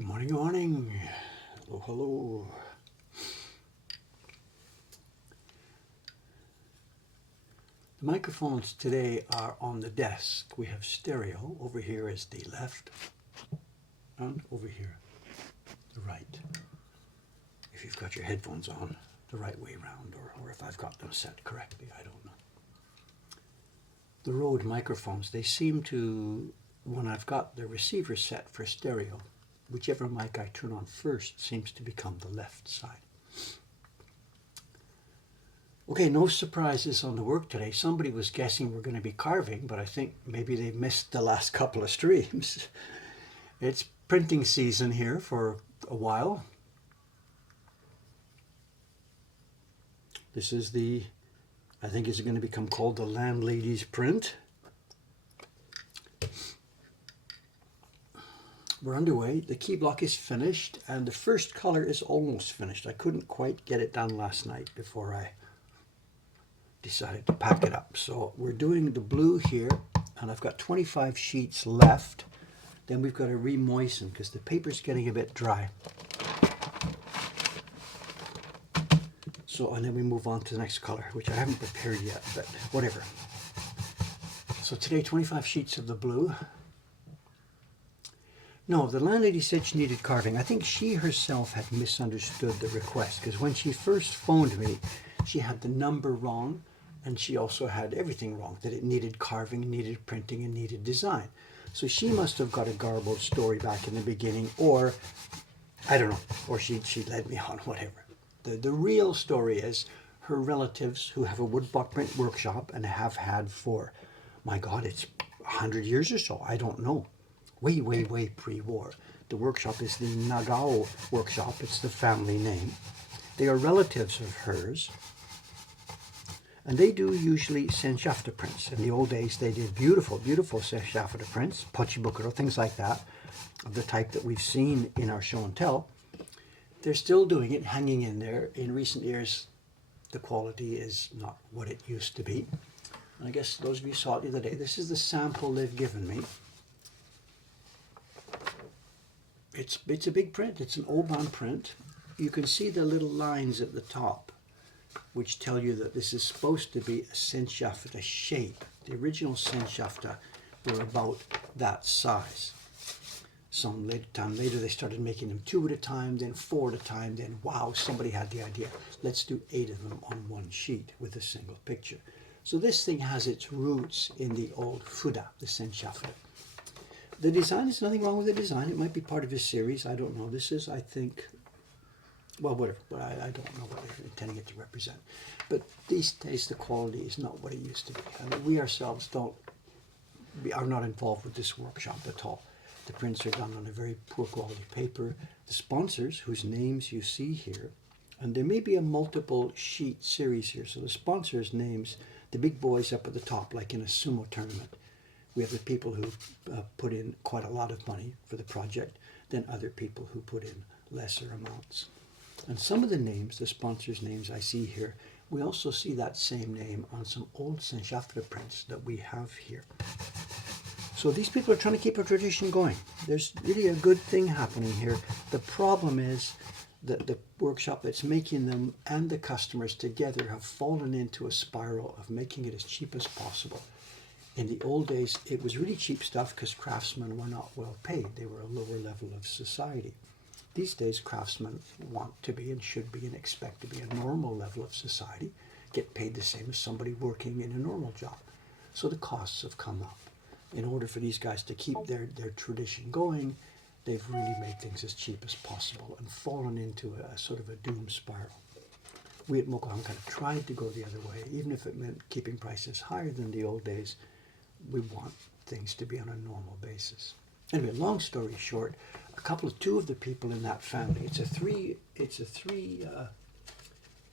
Good morning, good morning. Hello, hello. The microphones today are on the desk. We have stereo. Over here is the left, and over here, the right. If you've got your headphones on the right way around, or if I've got them set correctly, I don't know. The Rode microphones, they seem to, when I've got the receiver set for stereo, whichever mic I turn on first seems to become the left side. Okay, no surprises on the work today. Somebody was guessing we're going to be carving, but I think maybe they missed the last couple of streams. It's printing season here for a while. This is the, I think it's going to become called the Landlady's print. We're underway. The key block is finished, and the first color is almost finished. I couldn't quite get it done last night before I decided to pack it up. So we're doing the blue here, and I've got 25 sheets left. Then we've got to re-moisten because the paper's getting a bit dry. So, and then we move on to the next color, which I haven't prepared yet, but whatever. So today, 25 sheets of the blue. No, the landlady said she needed carving. I think she herself had misunderstood the request, because when she first phoned me, she had the number wrong, and she also had everything wrong, that it needed carving, needed printing, and needed design. So she must have got a garbled story back in the beginning, or I don't know, or she led me on, whatever. The real story is her relatives who have a woodblock print workshop and have had for, my God, it's 100 years or so, I don't know. Way, way, way pre-war. The workshop is the Nagao workshop. It's the family name. They are relatives of hers. And they do usually senshafta prints. In the old days, they did beautiful, beautiful senshafta prints, pochibukuro, things like that, of the type that we've seen in our show and tell. They're still doing it, hanging in there. In recent years, the quality is not what it used to be. And I guess those of you saw it the other day. This is the sample they've given me. It's a big print. It's an Oban print. You can see the little lines at the top, which tell you that this is supposed to be a senshafta shape. The original senshafta were about that size. Some time later, they started making them 2 at a time, then 4 at a time, then wow, somebody had the idea. Let's do 8 of them on one sheet with a single picture. So this thing has its roots in the old fuda, the senshafta. The design, is nothing wrong with the design. It might be part of his series. I don't know. This is, I think, well, whatever. But I don't know what they're intending it to represent. But these days, the quality is not what it used to be. I mean, we ourselves are not involved with this workshop at all. The prints are done on a very poor quality paper. The sponsors, whose names you see here, and there may be a multiple sheet series here. So the sponsors' names, the big boys up at the top, like in a sumo tournament. We have the people who put in quite a lot of money for the project, then other people who put in lesser amounts. And some of the names, the sponsors' names I see here, we also see that same name on some old senshafta prints that we have here. So these people are trying to keep a tradition going. There's really a good thing happening here. The problem is that the workshop that's making them and the customers together have fallen into a spiral of making it as cheap as possible. In the old days, it was really cheap stuff because craftsmen were not well paid. They were a lower level of society. These days, craftsmen want to be and should be and expect to be a normal level of society, get paid the same as somebody working in a normal job. So the costs have come up. In order for these guys to keep their tradition going, they've really made things as cheap as possible and fallen into a sort of a doom spiral. We at Mokuhankan have tried to go the other way, even if it meant keeping prices higher than the old days. We want things to be on a normal basis. Anyway, long story short, two of the people in that family, it's a three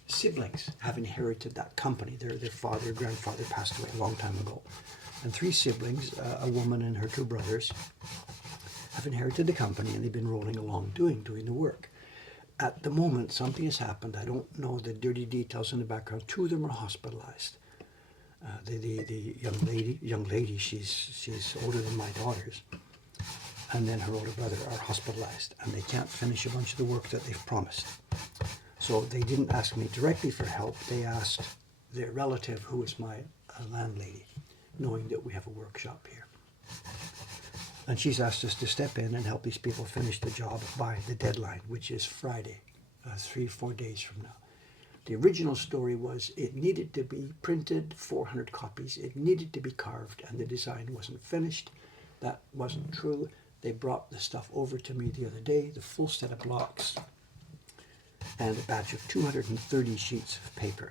siblings have inherited that company. Their grandfather passed away a long time ago. And 3 siblings, a woman and her 2 brothers, have inherited the company, and they've been rolling along doing the work. At the moment, something has happened. I don't know the dirty details in the background. 2 of them are hospitalized. The young lady, she's older than my daughters. and then her older brother are hospitalized, and they can't finish a bunch of the work that they've promised. So they didn't ask me directly for help. They asked their relative, who is my landlady, knowing that we have a workshop here. And she's asked us to step in and help these people finish the job by the deadline, which is Friday, 3-4 days from now. The original story was it needed to be printed, 400 copies. It needed to be carved, and the design wasn't finished. That wasn't true. They brought the stuff over to me the other day, the full set of blocks, and a batch of 230 sheets of paper.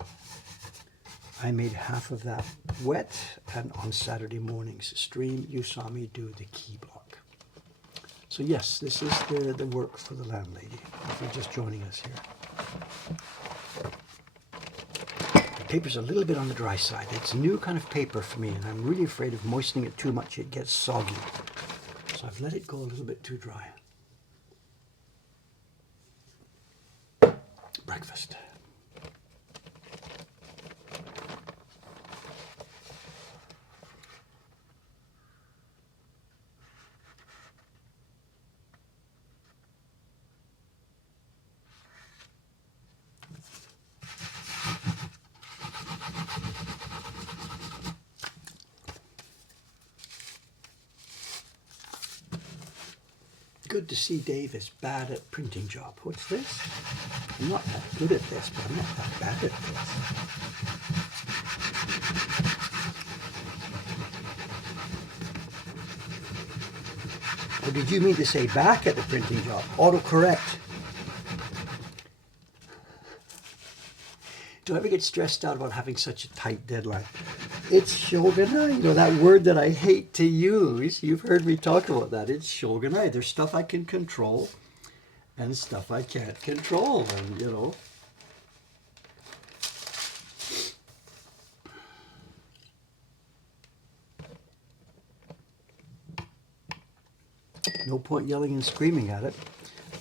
I made half of that wet, and on Saturday morning's stream, you saw me do the key block. So yes, this is the work for the landlady, if you're just joining us here. The paper's a little bit on the dry side. It's a new kind of paper for me, and I'm really afraid of moistening it too much, it gets soggy. So I've let it go a little bit too dry. Breakfast. Good to see Dave is bad at printing job. What's this? I'm not that good at this, but I'm not that bad at this. Or did you mean to say back at the printing job? Autocorrect. Do I ever get stressed out about having such a tight deadline? It's shogunai, you know, that word that I hate to use. You've heard me talk about that. It's shogunai. There's stuff I can control and stuff I can't control, and you know. No point yelling and screaming at it.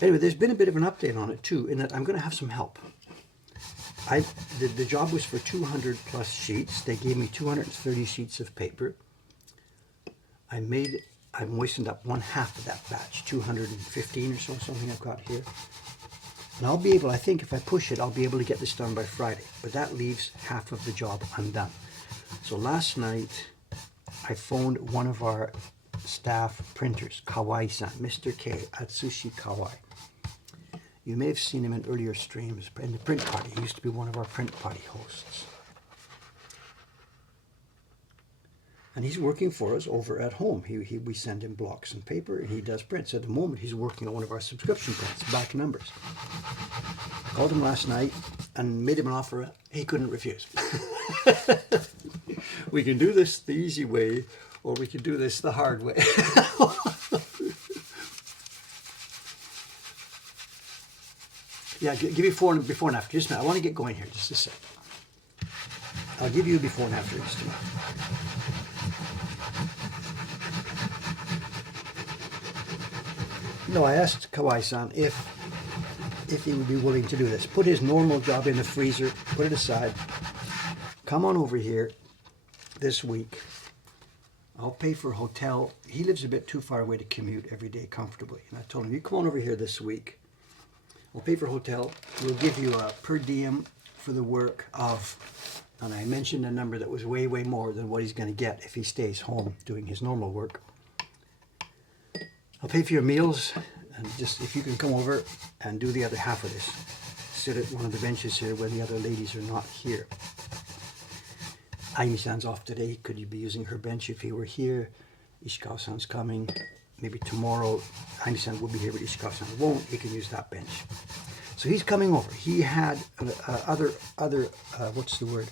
Anyway, there's been a bit of an update on it too, in that I'm going to have some help. The job was for 200 plus sheets. They gave me 230 sheets of paper. I moistened up 1/2 of that batch, 215 or so, something I've got here. And I'll be able, I think if I push it, I'll be able to get this done by Friday. But that leaves half of the job undone. So last night, I phoned one of our staff printers, Kawai-san, Mr. K, Atsushi Kawai. You may have seen him in earlier streams in the print party. He used to be one of our print party hosts. And he's working for us over at home. We send him blocks and paper, and he does prints. At the moment, he's working on one of our subscription prints, back numbers. I called him last night and made him an offer he couldn't refuse. We can do this the easy way, or we can do this the hard way. Yeah, give me before and after. Just a minute. I want to get going here. Just a sec. I'll give you a before and after just a minute. No, I asked Kawai-san if he would be willing to do this. Put his normal job in the freezer, put it aside. Come on over here this week. I'll pay for a hotel. He lives a bit too far away to commute every day comfortably. And I told him, you come on over here this week. We'll pay for a hotel. We'll give you a per diem for the work of, and I mentioned a number that was way, way more than what he's going to get if he stays home doing his normal work. I'll pay for your meals, and just if you can come over and do the other half of this. Sit at one of the benches here when the other ladies are not here. Aimi-san's off today. Could you be using her bench if he were here? Ishikawa-san's coming. Maybe tomorrow, Aimi-san will be here, but Ishikawa-san won't. He can use that bench. So he's coming over. He had what's the word?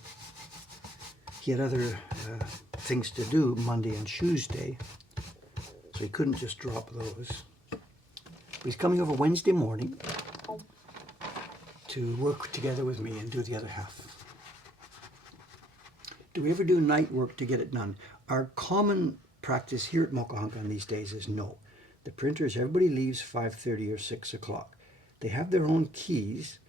He had other things to do Monday and Tuesday, so he couldn't just drop those. He's coming over Wednesday morning to work together with me and do the other half. Do we ever do night work to get it done? Our common practice here at Mokuhankan these days is no. The printers, everybody leaves 5:30 or 6 o'clock. They have their own keys,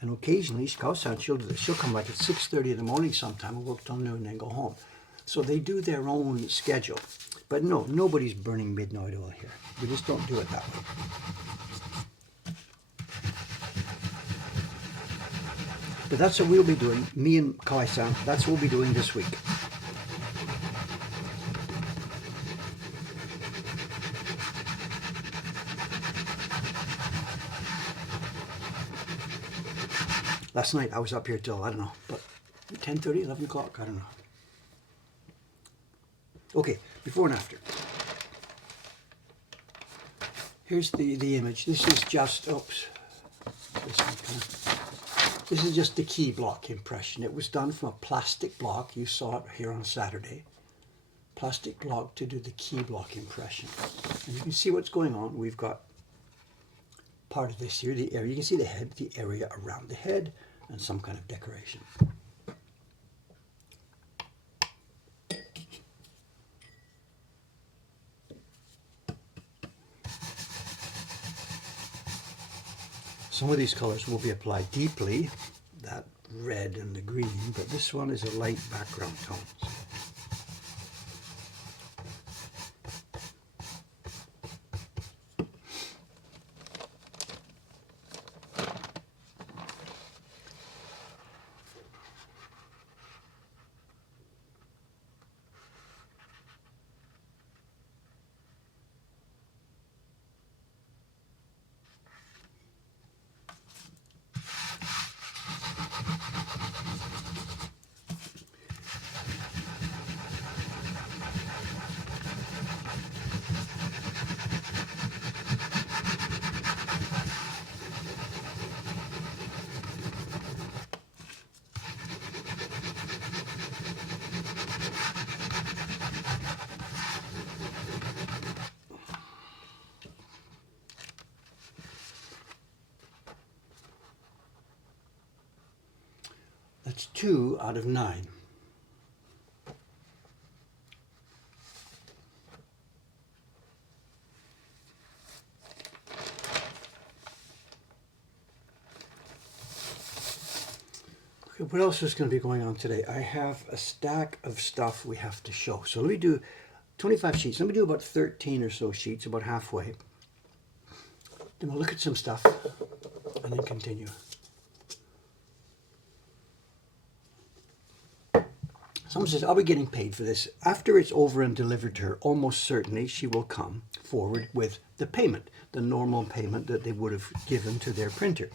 and occasionally, Ishikawa-san, she'll come like at 6:30 in the morning sometime and work till noon and then go home. So they do their own schedule. But no, nobody's burning midnight oil here. We just don't do it that way. But that's what we'll be doing, me and Kawai-san, that's what we'll be doing this week. Last night I was up here till, I don't know, but 10:30, 11 o'clock, I don't know. Okay, before and after. Here's the image. This is just, oops. This is just the key block impression. It was done from a plastic block. You saw it here on Saturday. Plastic block to do the key block impression. And you can see what's going on. We've got part of this here, the area. You can see the head, the area around the head, and some kind of decoration. Some of these colors will be applied deeply, that red and the green, but this one is a light background tone. That's 2 out of 9. Okay, what else is going to be going on today? I have a stack of stuff we have to show. So let me do 25 sheets. Let me do about 13 or so sheets, about halfway. Then we'll look at some stuff and then continue. Someone says, I'll be getting paid for this. After it's over and delivered to her, almost certainly she will come forward with the payment, the normal payment that they would have given to their printer.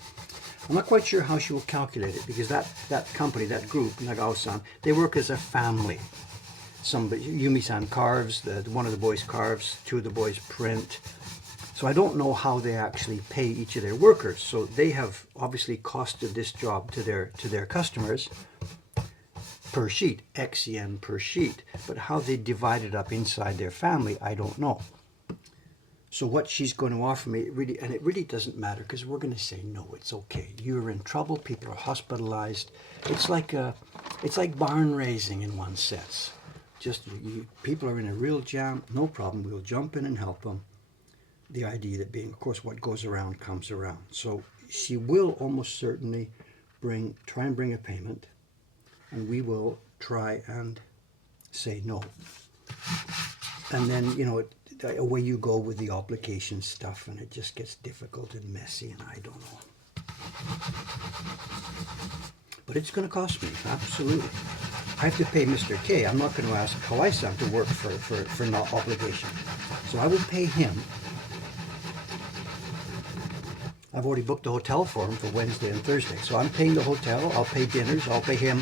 I'm not quite sure how she will calculate it, because that company, that group, Nagao-san, they work as a family. Yumi-san carves, one of the boys carves, 2 of the boys print. So I don't know how they actually pay each of their workers. So they have obviously costed this job to their customers per sheet, X yen per sheet. But how they divide it up inside their family, I don't know. So what she's going to offer me, it really doesn't matter, because we're going to say, no, it's okay. You're in trouble. People are hospitalized. It's like barn raising in one sense. Just people are in a real jam. No problem. We'll jump in and help them. The idea that being, of course, what goes around comes around. So she will almost certainly try and bring a payment, and we will try and say no. And then, away you go with the obligation stuff, and it just gets difficult and messy, and I don't know. But it's going to cost me, absolutely. I have to pay Mr. K. I'm not going to ask Kawai-san to work for no obligation. So I will pay him. I've already booked the hotel for him for Wednesday and Thursday. So I'm paying the hotel, I'll pay dinners, I'll pay him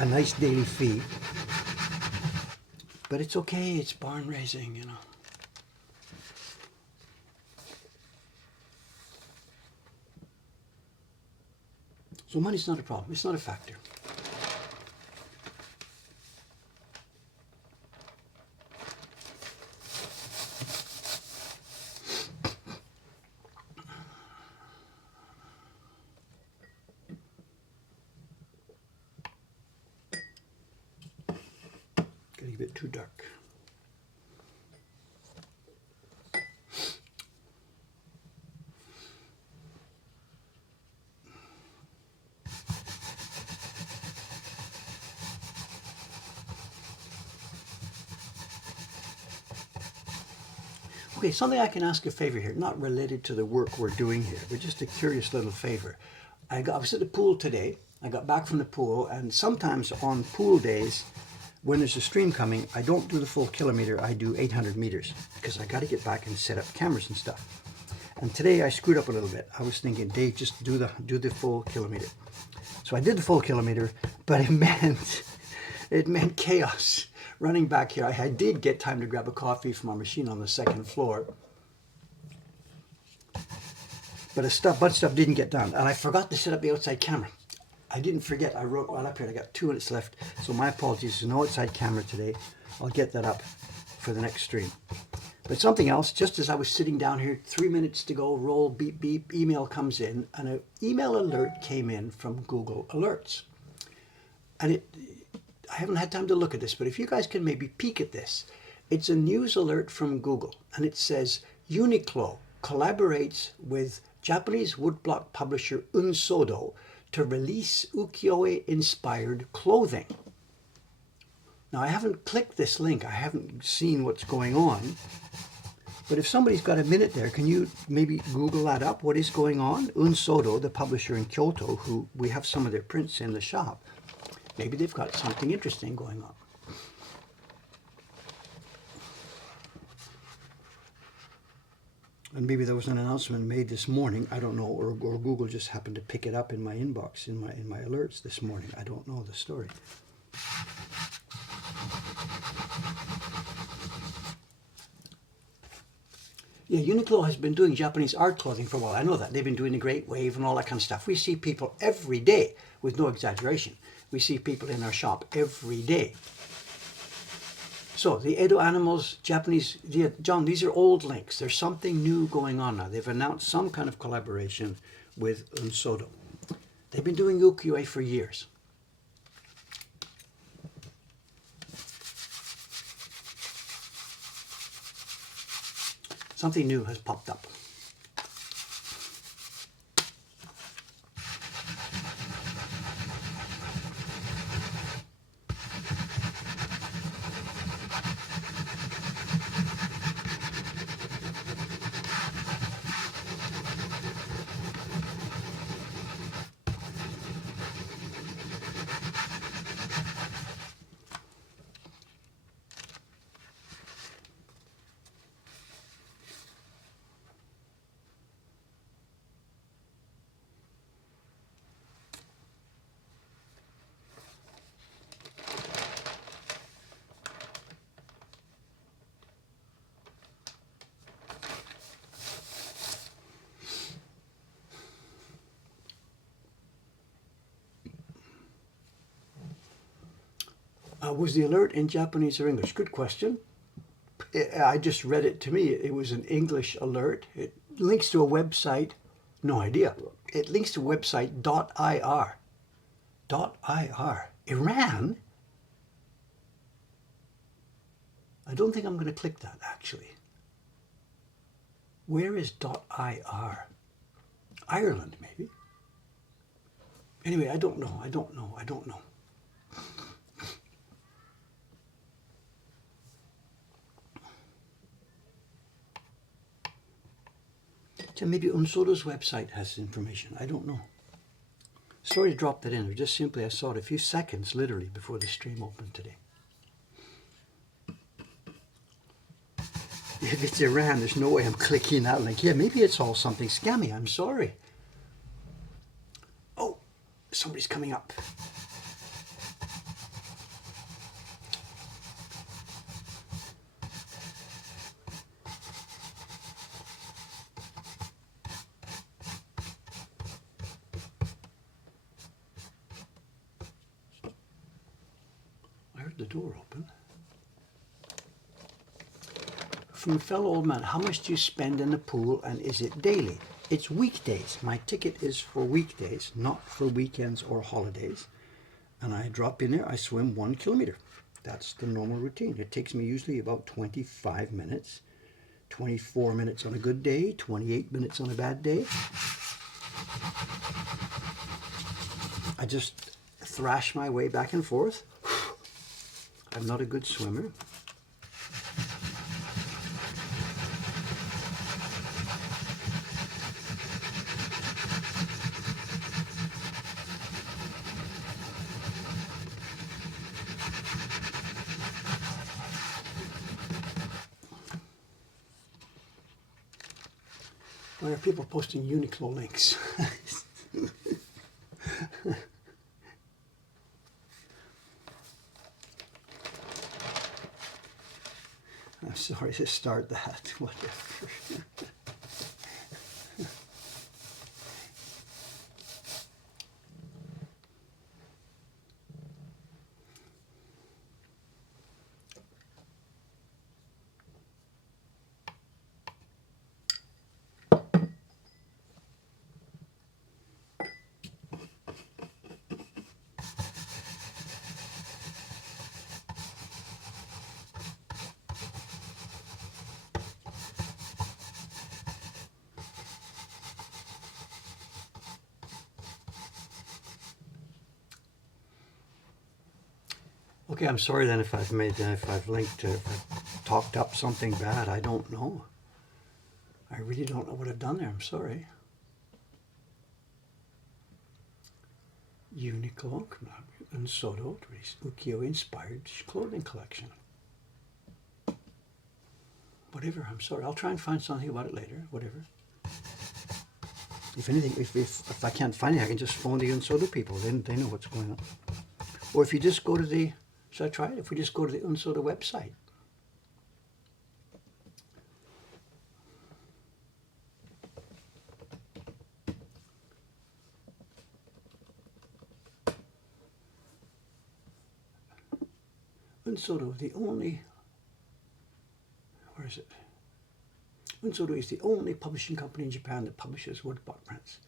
a nice daily fee. But it's okay, it's barn raising, So money's not a problem, it's not a factor. Getting a bit too dark. Okay, something I can ask a favor here, not related to the work we're doing here, but just a curious little favor. I was at the pool today. I got back from the pool, and sometimes on pool days, when there's a stream coming, I don't do the full kilometer, I do 800 meters, because I got to get back and set up cameras and stuff. And today I screwed up a little bit. I was thinking, Dave, just do the full kilometer. So I did the full kilometer, but it meant chaos running back here. I did get time to grab a coffee from our machine on the second floor, but a bunch of stuff didn't get done, and I forgot to set up the outside camera. I didn't forget. I wrote right up here. I got 2 minutes left, so my apologies. There's no outside camera today. I'll get that up for the next stream. But something else, just as I was sitting down here, 3 minutes to go, roll, beep, beep, email comes in, and an email alert came in from Google Alerts. And I haven't had time to look at this, but if you guys can maybe peek at this, it's a news alert from Google, and it says Uniqlo collaborates with Japanese woodblock publisher Unsodo to release ukiyo-e-inspired clothing. Now, I haven't clicked this link. I haven't seen what's going on. But if somebody's got a minute there, can you maybe Google that up? What is going on? Unsodo, the publisher in Kyoto, who we have some of their prints in the shop, maybe they've got something interesting going on. And maybe there was an announcement made this morning, I don't know, or Google just happened to pick it up in my inbox, in my alerts this morning. I don't know the story. Yeah, Uniqlo has been doing Japanese art clothing for a while. I know that. They've been doing the Great Wave and all that kind of stuff. We see people every day, with no exaggeration. We see people in our shop every day. So, the Edo Animals, Japanese, John, these are old links. There's something new going on now. They've announced some kind of collaboration with Unsodo. They've been doing ukiyo-e for years. Something new has popped up. Was the alert in Japanese or English? Good question. I just read it to me. It was an English alert. It links to a website. No idea. It links to a website .ir. .ir. Iran? I don't think I'm going to click that, actually. Where is .ir? Ireland, maybe. Anyway, I don't know. So maybe Unsodo's website has information. I don't know. Sorry to drop that in. Or just simply I saw it a few seconds, literally, before the stream opened today. If it's Iran, there's no way I'm clicking that link. Yeah, maybe it's all something scammy. I'm sorry. Oh, somebody's coming up. The door open. From fellow old man, how much do you spend in the pool and is it daily? It's weekdays. My ticket is for weekdays, not for weekends or holidays. And I drop in there, I swim 1 kilometer. That's the normal routine. It takes me usually about 25 minutes, 24 minutes on a good day, 28 minutes on a bad day. I just thrash my way back and forth. I'm not a good swimmer. Why are people posting Uniqlo links? I'm sorry to start that. Whatever. Okay, I'm sorry then if I've linked to, if I've talked up something bad. I don't know. I really don't know what I've done there. I'm sorry. Uniqlo and Soto ukiyo-inspired clothing collection. Whatever, I'm sorry. I'll try and find something about it later. Whatever. If anything, if I can't find it, I can just phone the Unsodo people. Then they know what's going on. Or if you just go to the, should I try it? If we just go to the Unsodo website. Unsodo, the only, where is it? Unsodo is the only publishing company in Japan that publishes woodblock prints.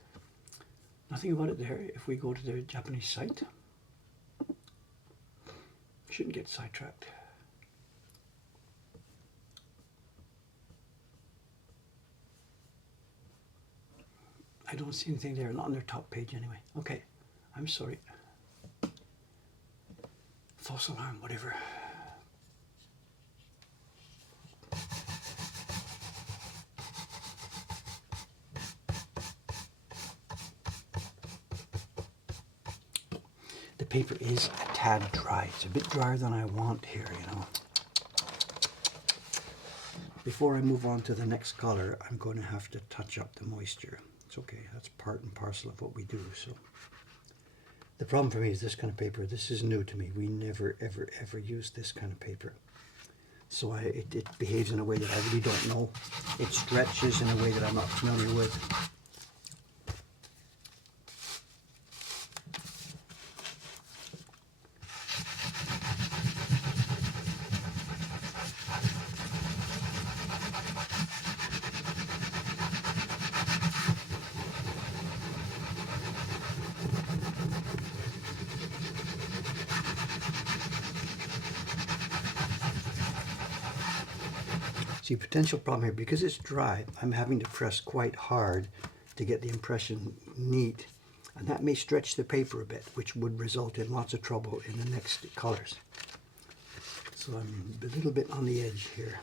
Nothing about it there. If we go to the Japanese site, shouldn't get sidetracked. I don't see anything there, not on their top page anyway. Okay, I'm sorry. False alarm, whatever. The paper is a tad dry. It's a bit drier than I want here, you know. Before I move on to the next color, I'm going to have to touch up the moisture. It's okay, that's part and parcel of what we do. So the problem for me is this kind of paper. This is new to me. We never, ever, ever use this kind of paper. So it behaves in a way that I really don't know. It stretches in a way that I'm not familiar with. See, potential problem here, because it's dry, I'm having to press quite hard to get the impression neat, and that may stretch the paper a bit, which would result in lots of trouble in the next colors. So I'm a little bit on the edge here.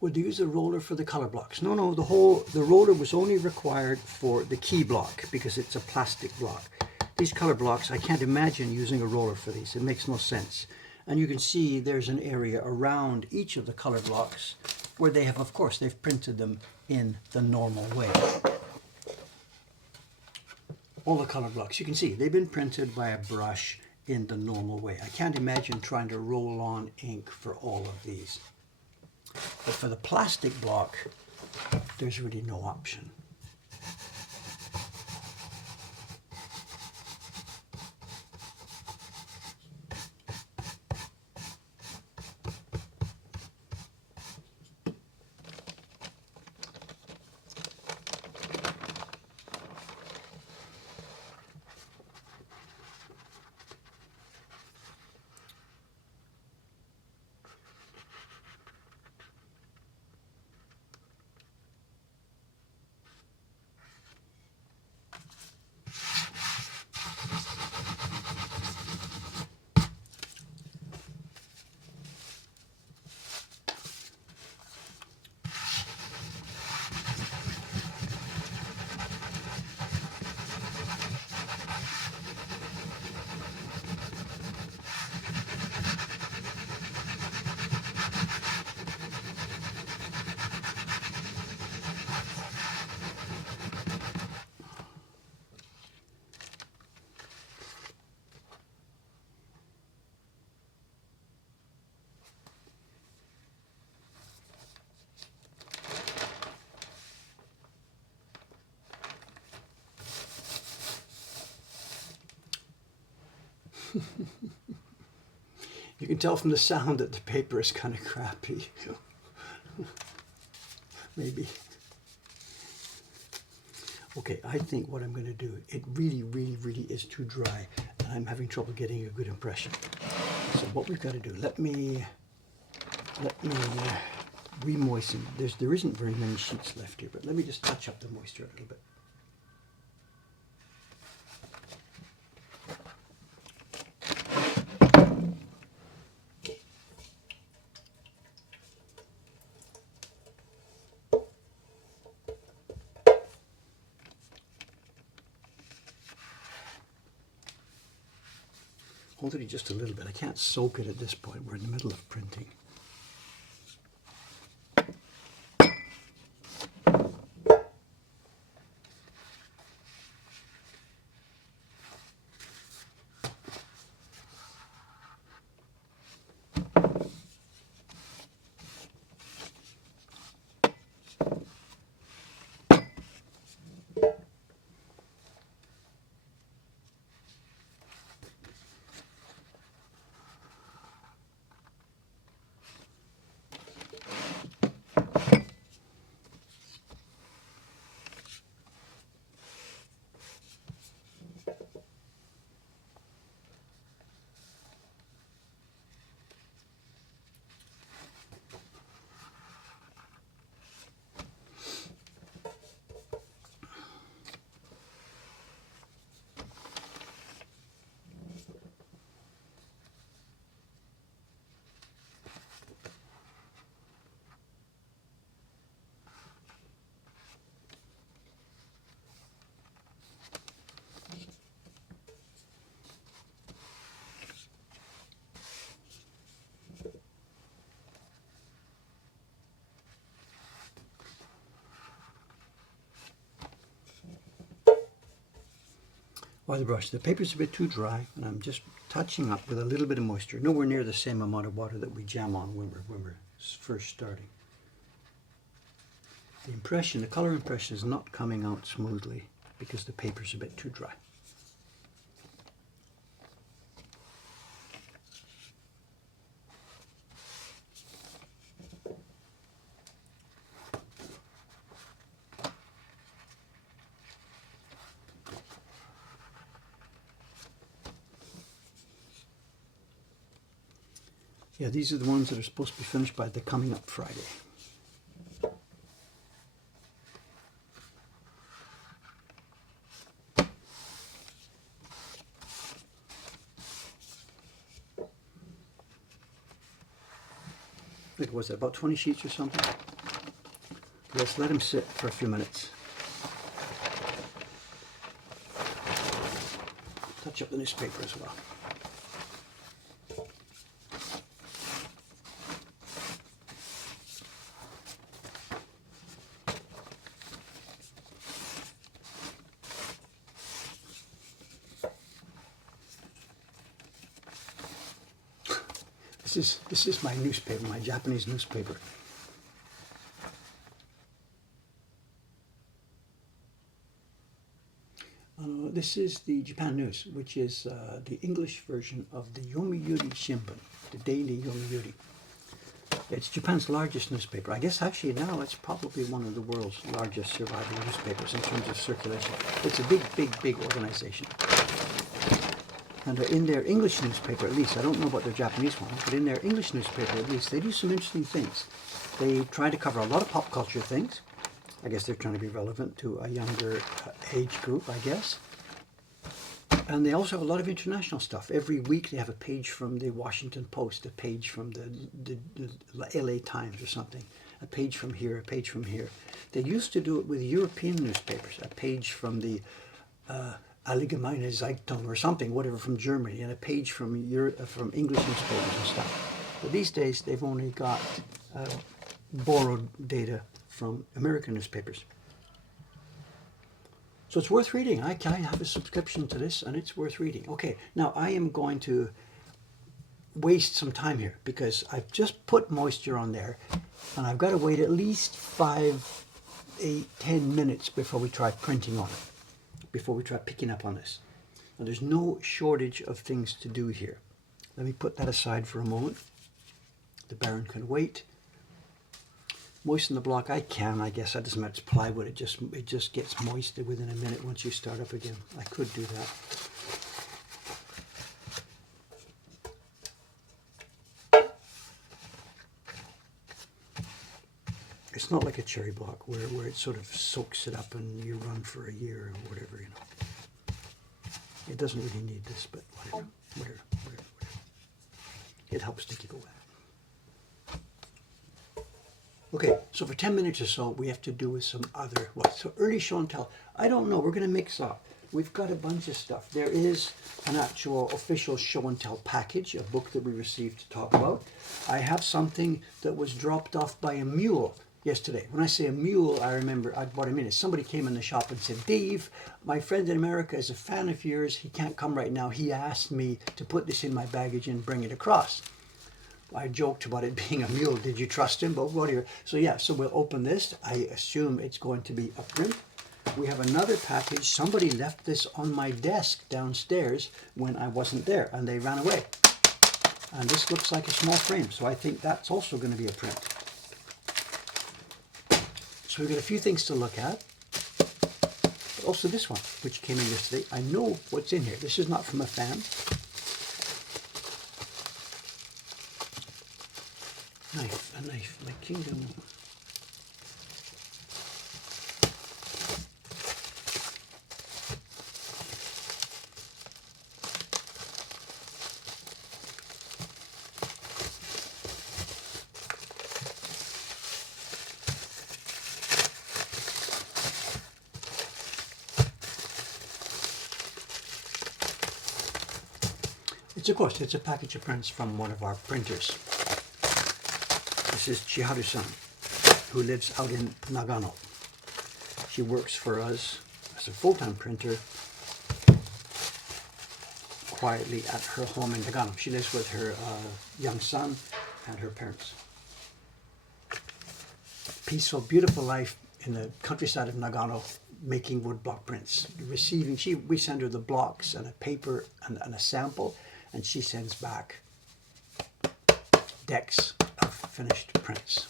Would you use a roller for the color blocks? No, the roller was only required for the key block because it's a plastic block. These color blocks, I can't imagine using a roller for these. It makes no sense. And you can see there's an area around each of the color blocks where they have, of course, they've printed them in the normal way. All the color blocks, you can see they've been printed by a brush in the normal way. I can't imagine trying to roll on ink for all of these. But for the plastic block, there's really no option. You can tell from the sound that the paper is kind of crappy. Maybe. Okay, I think what I'm going to do, it really, really, really is too dry, and I'm having trouble getting a good impression. So what we've got to do, let me re-moisten. There isn't very many sheets left here, but let me just touch up the moisture a little bit. Hold it just a little bit. I can't soak it at this point. We're in the middle of printing. Why the brush? The paper's a bit too dry, and I'm just touching up with a little bit of moisture, nowhere near the same amount of water that we jam on when we're first starting. The impression, the color impression is not coming out smoothly because the paper's a bit too dry. Yeah, these are the ones that are supposed to be finished by the coming up Friday. What was it, about 20 sheets or something? Let's let them sit for a few minutes. Touch up the newspaper as well. This is my newspaper, my Japanese newspaper. This is the Japan News, which is the English version of the Yomiuri Shimbun, the daily Yomiuri. It's Japan's largest newspaper. I guess actually now it's probably one of the world's largest surviving newspapers in terms of circulation. It's a big organization. And in their English newspaper, at least, I don't know about their Japanese one, but in their English newspaper, at least, they do some interesting things. They try to cover a lot of pop culture things. I guess they're trying to be relevant to a younger age group, I guess. And they also have a lot of international stuff. Every week they have a page from the Washington Post, a page from the LA Times or something, a page from here, a page from here. They used to do it with European newspapers, a page from the Allgemeine Zeitung or something, whatever, from Germany, and a page from English newspapers and stuff. But these days they've only got borrowed data from American newspapers. So it's worth reading. I have a subscription to this and it's worth reading. Okay, now I am going to waste some time here because I've just put moisture on there and I've got to wait at least 5, 8, 10 minutes before we try printing on it. Before we try picking up on this. Now there's no shortage of things to do here. Let me put that aside for a moment. The Baron can wait. Moisten the block, I guess that doesn't matter, it's plywood, it just gets moisted within a minute once you start up again. I could do that. It's not like a cherry block where it sort of soaks it up and you run for a year or whatever, you know. It doesn't really need this, but whatever. It helps to keep it wet. Okay, so for 10 minutes or so, we have to do with some other, so early show and tell. I don't know, we're going to mix up. We've got a bunch of stuff. There is an actual official show and tell package, a book that we received to talk about. I have something that was dropped off by a mule yesterday. When I say a mule, I remember what I mean is somebody came in the shop and said, Dave, my friend in America is a fan of yours. He can't come right now. He asked me to put this in my baggage and bring it across. I joked about it being a mule. Did you trust him? But whatever. So yeah, so we'll open this. I assume it's going to be a print. We have another package. Somebody left this on my desk downstairs when I wasn't there and they ran away. And this looks like a small frame. So I think that's also going to be a print. So we've got a few things to look at. But also this one, which came in yesterday. I know what's in here. This is not from a fan. A knife, my kingdom. It's a package of prints from one of our printers. This is Chiharu-san, who lives out in Nagano. She works for us as a full-time printer quietly at her home in Nagano. She lives with her young son and her parents. Peaceful, beautiful life in the countryside of Nagano, making woodblock prints. We send her the blocks and a paper and a sample, and she sends back decks of finished prints.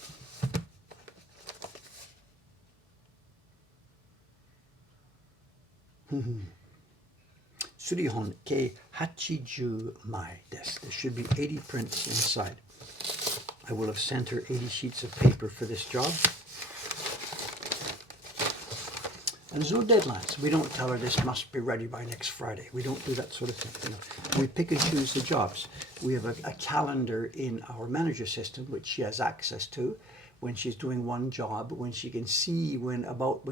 Surihon ke 80 mai desu. There should be 80 prints inside. I will have sent her 80 sheets of paper for this job. And there's no deadlines. We don't tell her this must be ready by next Friday. We don't do that sort of thing. You know. We pick and choose the jobs. We have a calendar in our manager system, which she has access to. When she's doing one job, when she can see when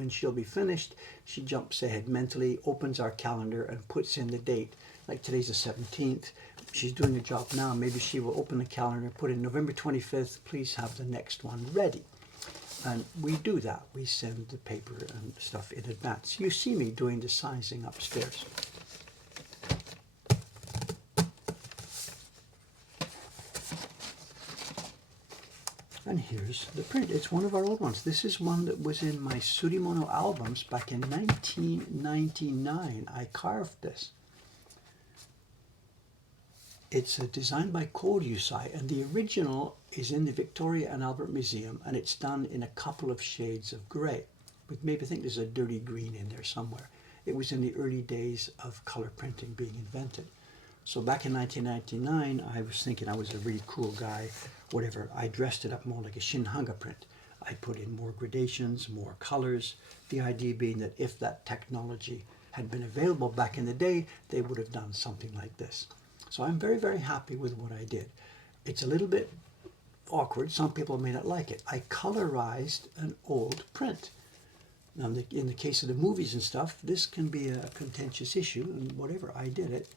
she'll be finished, she jumps ahead mentally, opens our calendar and puts in the date. Like today's the 17th. She's doing a job now. Maybe she will open the calendar and put in November 25th, please have the next one ready. And we do that. We send the paper and stuff in advance. You see me doing the sizing upstairs. And here's the print. It's one of our old ones. This is one that was in my Surimono albums back in 1999. I carved this. It's designed by Koryusai, and the original is in the Victoria and Albert Museum, and it's done in a couple of shades of grey. But maybe I think there's a dirty green in there somewhere. It was in the early days of color printing being invented. So back in 1999, I was thinking I was a really cool guy, whatever. I dressed it up more like a Shinhanga print. I put in more gradations, more colors. The idea being that if that technology had been available back in the day, they would have done something like this. So I'm very, very happy with what I did. It's a little bit awkward. Some people may not like it. I colorized an old print. Now, in the case of the movies and stuff, this can be a contentious issue, and whatever, I did it.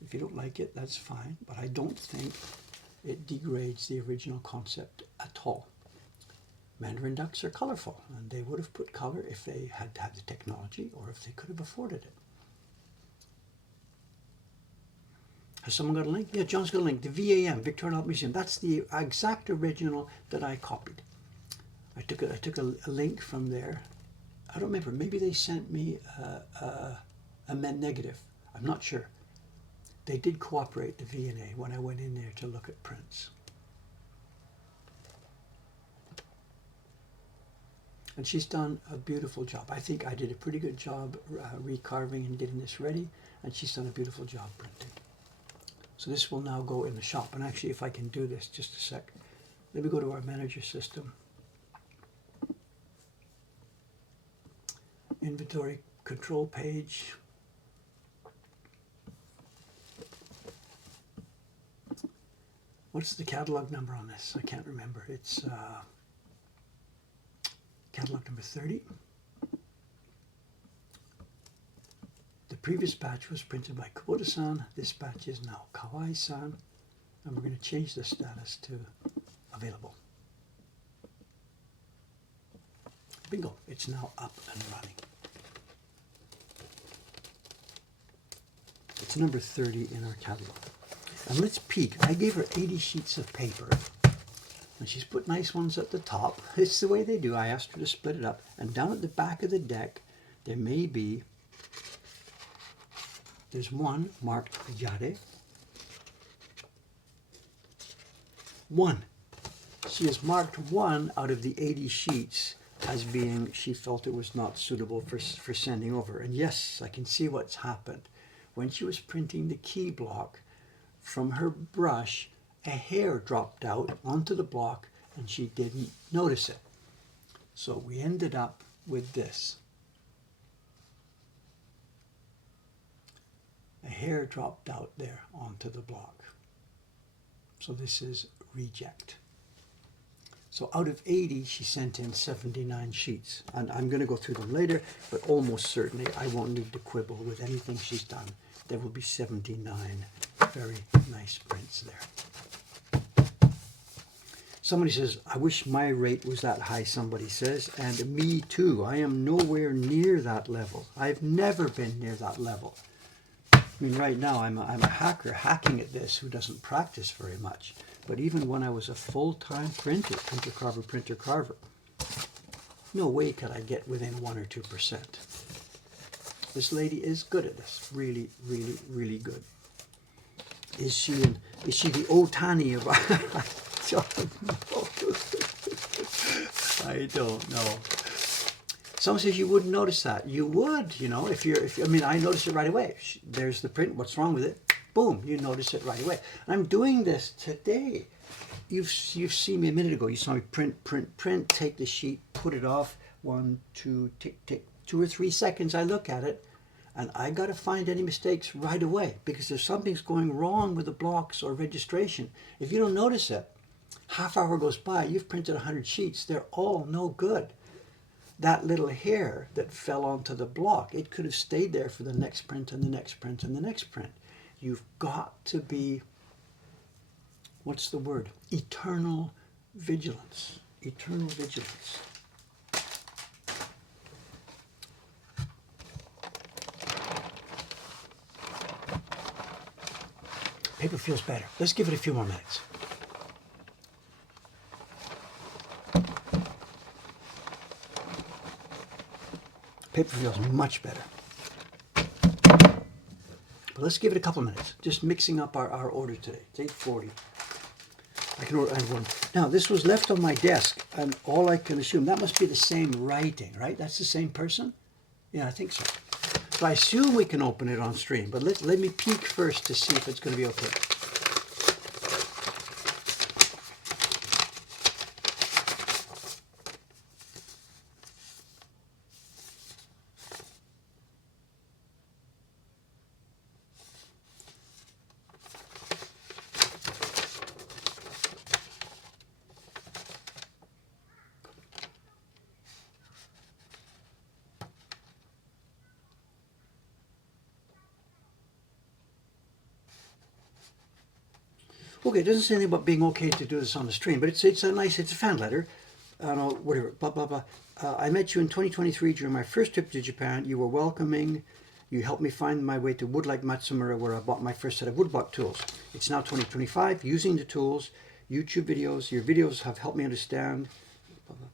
If you don't like it, that's fine, but I don't think it degrades the original concept at all. Mandarin ducks are colorful, and they would have put color if they had had the technology or if they could have afforded it. Has someone got a link? Yeah, John's got a link. The VAM, Victoria and Albert Museum. That's the exact original that I copied. I took a link from there. I don't remember. Maybe they sent me a negative. I'm not sure. They did cooperate, the V&A, when I went in there to look at prints. And she's done a beautiful job. I think I did a pretty good job recarving and getting this ready, and she's done a beautiful job printing. So this will now go in the shop. And actually, if I can do this, just a sec. Let me go to our manager system. Inventory control page. What's the catalog number on this? I can't remember. It's catalog number 30. The previous batch was printed by Kubota-san. This batch is now Kawai-san. And we're going to change the status to available. Bingo, it's now up and running. It's number 30 in our catalog. And let's peek. I gave her 80 sheets of paper. And she's put nice ones at the top. It's the way they do. I asked her to split it up. And down at the back of the deck, there may be, there's one marked Yare. One. She has marked one out of the 80 sheets as being, she felt it was not suitable for sending over. And yes, I can see what's happened. When she was printing the key block, from her brush, a hair dropped out onto the block and she didn't notice it. So we ended up with this. A hair dropped out there onto the block. So this is reject. So out of 80, she sent in 79 sheets. And I'm going to go through them later, but almost certainly I won't need to quibble with anything she's done. There will be 79 very nice prints there. Somebody says, I wish my rate was that high, somebody says, and me too. I am nowhere near that level. I've never been near that level. I mean, right now I'm a hacker hacking at this who doesn't practice very much. But even when I was a full-time printer carver, no way could I get within 1 or 2%. This lady is good at this. Really, really, really good. Is she the Otani of I don't know. Someone says you wouldn't notice that. You would, you know, I mean, I noticed it right away. There's the print. What's wrong with it? Boom, you notice it right away. I'm doing this today. You've seen me a minute ago. You saw me print, take the sheet, put it off. 1, 2, tick, tick. 2 or 3 seconds, I look at it, and I got to find any mistakes right away, because if something's going wrong with the blocks or registration, if you don't notice it, half hour goes by, you've printed 100 sheets, they're all no good. That little hair that fell onto the block, it could have stayed there for the next print and the next print and the next print. You've got to be, what's the word? Eternal vigilance. Eternal vigilance. Paper feels better. Let's give it a few more minutes. Paper feels much better. But let's give it a couple minutes. Just mixing up our order today. It's 8:40. I can order one. Now, this was left on my desk, and all I can assume, that must be the same writing, right? That's the same person? Yeah, I think so. So I assume we can open it on stream, but let me peek first to see if it's going to be okay. Okay, it doesn't say anything about being okay to do this on the stream, but it's a fan letter. I don't know, whatever, blah, blah, blah. I met you in 2023 during my first trip to Japan. You were welcoming. You helped me find my way to Woodlike Matsumura, where I bought my first set of woodblock tools. It's now 2025, using the tools, YouTube videos. Your videos have helped me understand. Blah, blah.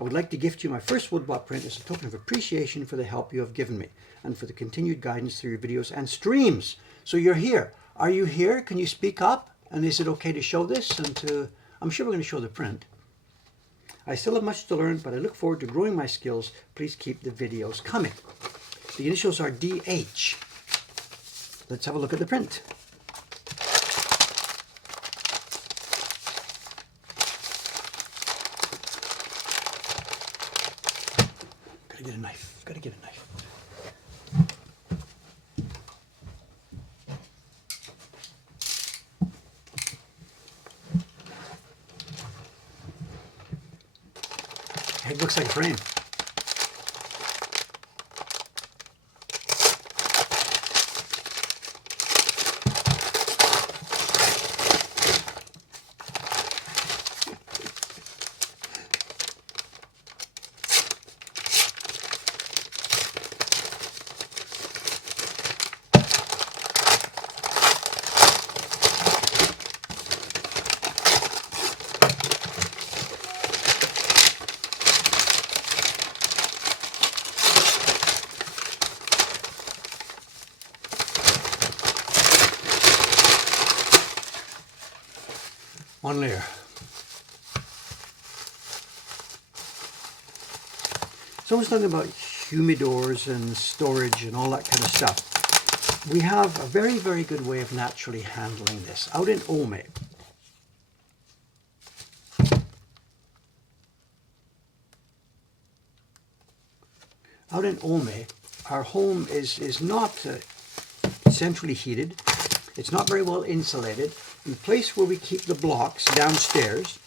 I would like to gift you my first woodblock print as a token of appreciation for the help you have given me and for the continued guidance through your videos and streams. So you're here. Are you here? Can you speak up? And is it okay to show this? I'm sure we're going to show the print. I still have much to learn, but I look forward to growing my skills. Please keep the videos coming. The initials are DH. Let's have a look at the print. Gotta get a knife. Gotta get a knife. It looks like a frame. One layer. Someone's talking about humidors and storage and all that kind of stuff. We have a very, very good way of naturally handling this. Out in Ome, our home is not centrally heated. It's not very well insulated. And the place where we keep the blocks downstairs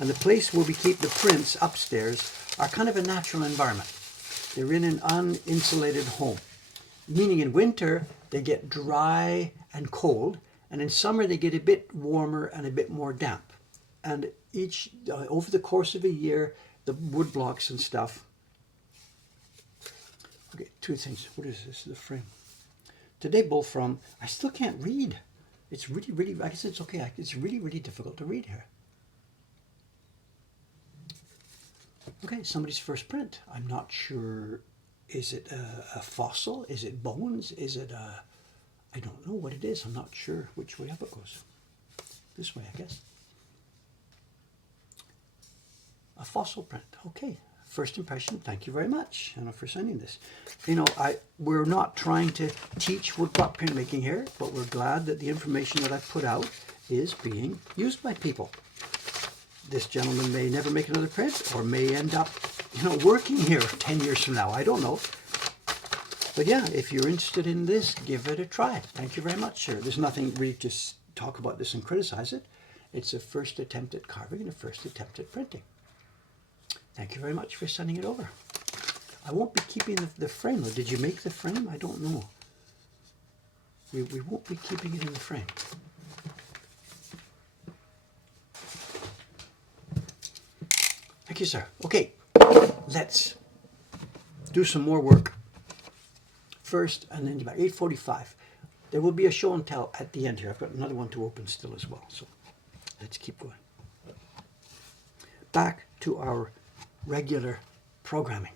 and the place where we keep the prints upstairs are kind of a natural environment. They're in an uninsulated home, meaning in winter they get dry and cold, and in summer they get a bit warmer and a bit more damp. And over the course of a year, the wood blocks and stuff. Okay, two things. What is this? The frame. Today, both from, I still can't read. It's really, really, I guess it's okay. It's really, really difficult to read here. Okay, somebody's first print. I'm not sure, is it a fossil? Is it bones? Is it I don't know what it is. I'm not sure which way up it goes. This way, I guess. A fossil print, okay. First impression, thank you very much, Anna, for sending this. You know, we're not trying to teach woodblock printmaking here, but we're glad that the information that I've put out is being used by people. This gentleman may never make another print, or may end up, working here 10 years from now. I don't know. But yeah, if you're interested in this, give it a try. Thank you very much, sir. There's nothing really to talk about this and criticize it. It's a first attempt at carving and a first attempt at printing. Thank you very much for sending it over. I won't be keeping the frame though. Did you make the frame? I don't know. We won't be keeping it in the frame. Thank you, sir. Okay, let's do some more work first, and then about 8:45. There will be a show and tell at the end here. I've got another one to open still as well, so let's keep going. Back to our regular programming.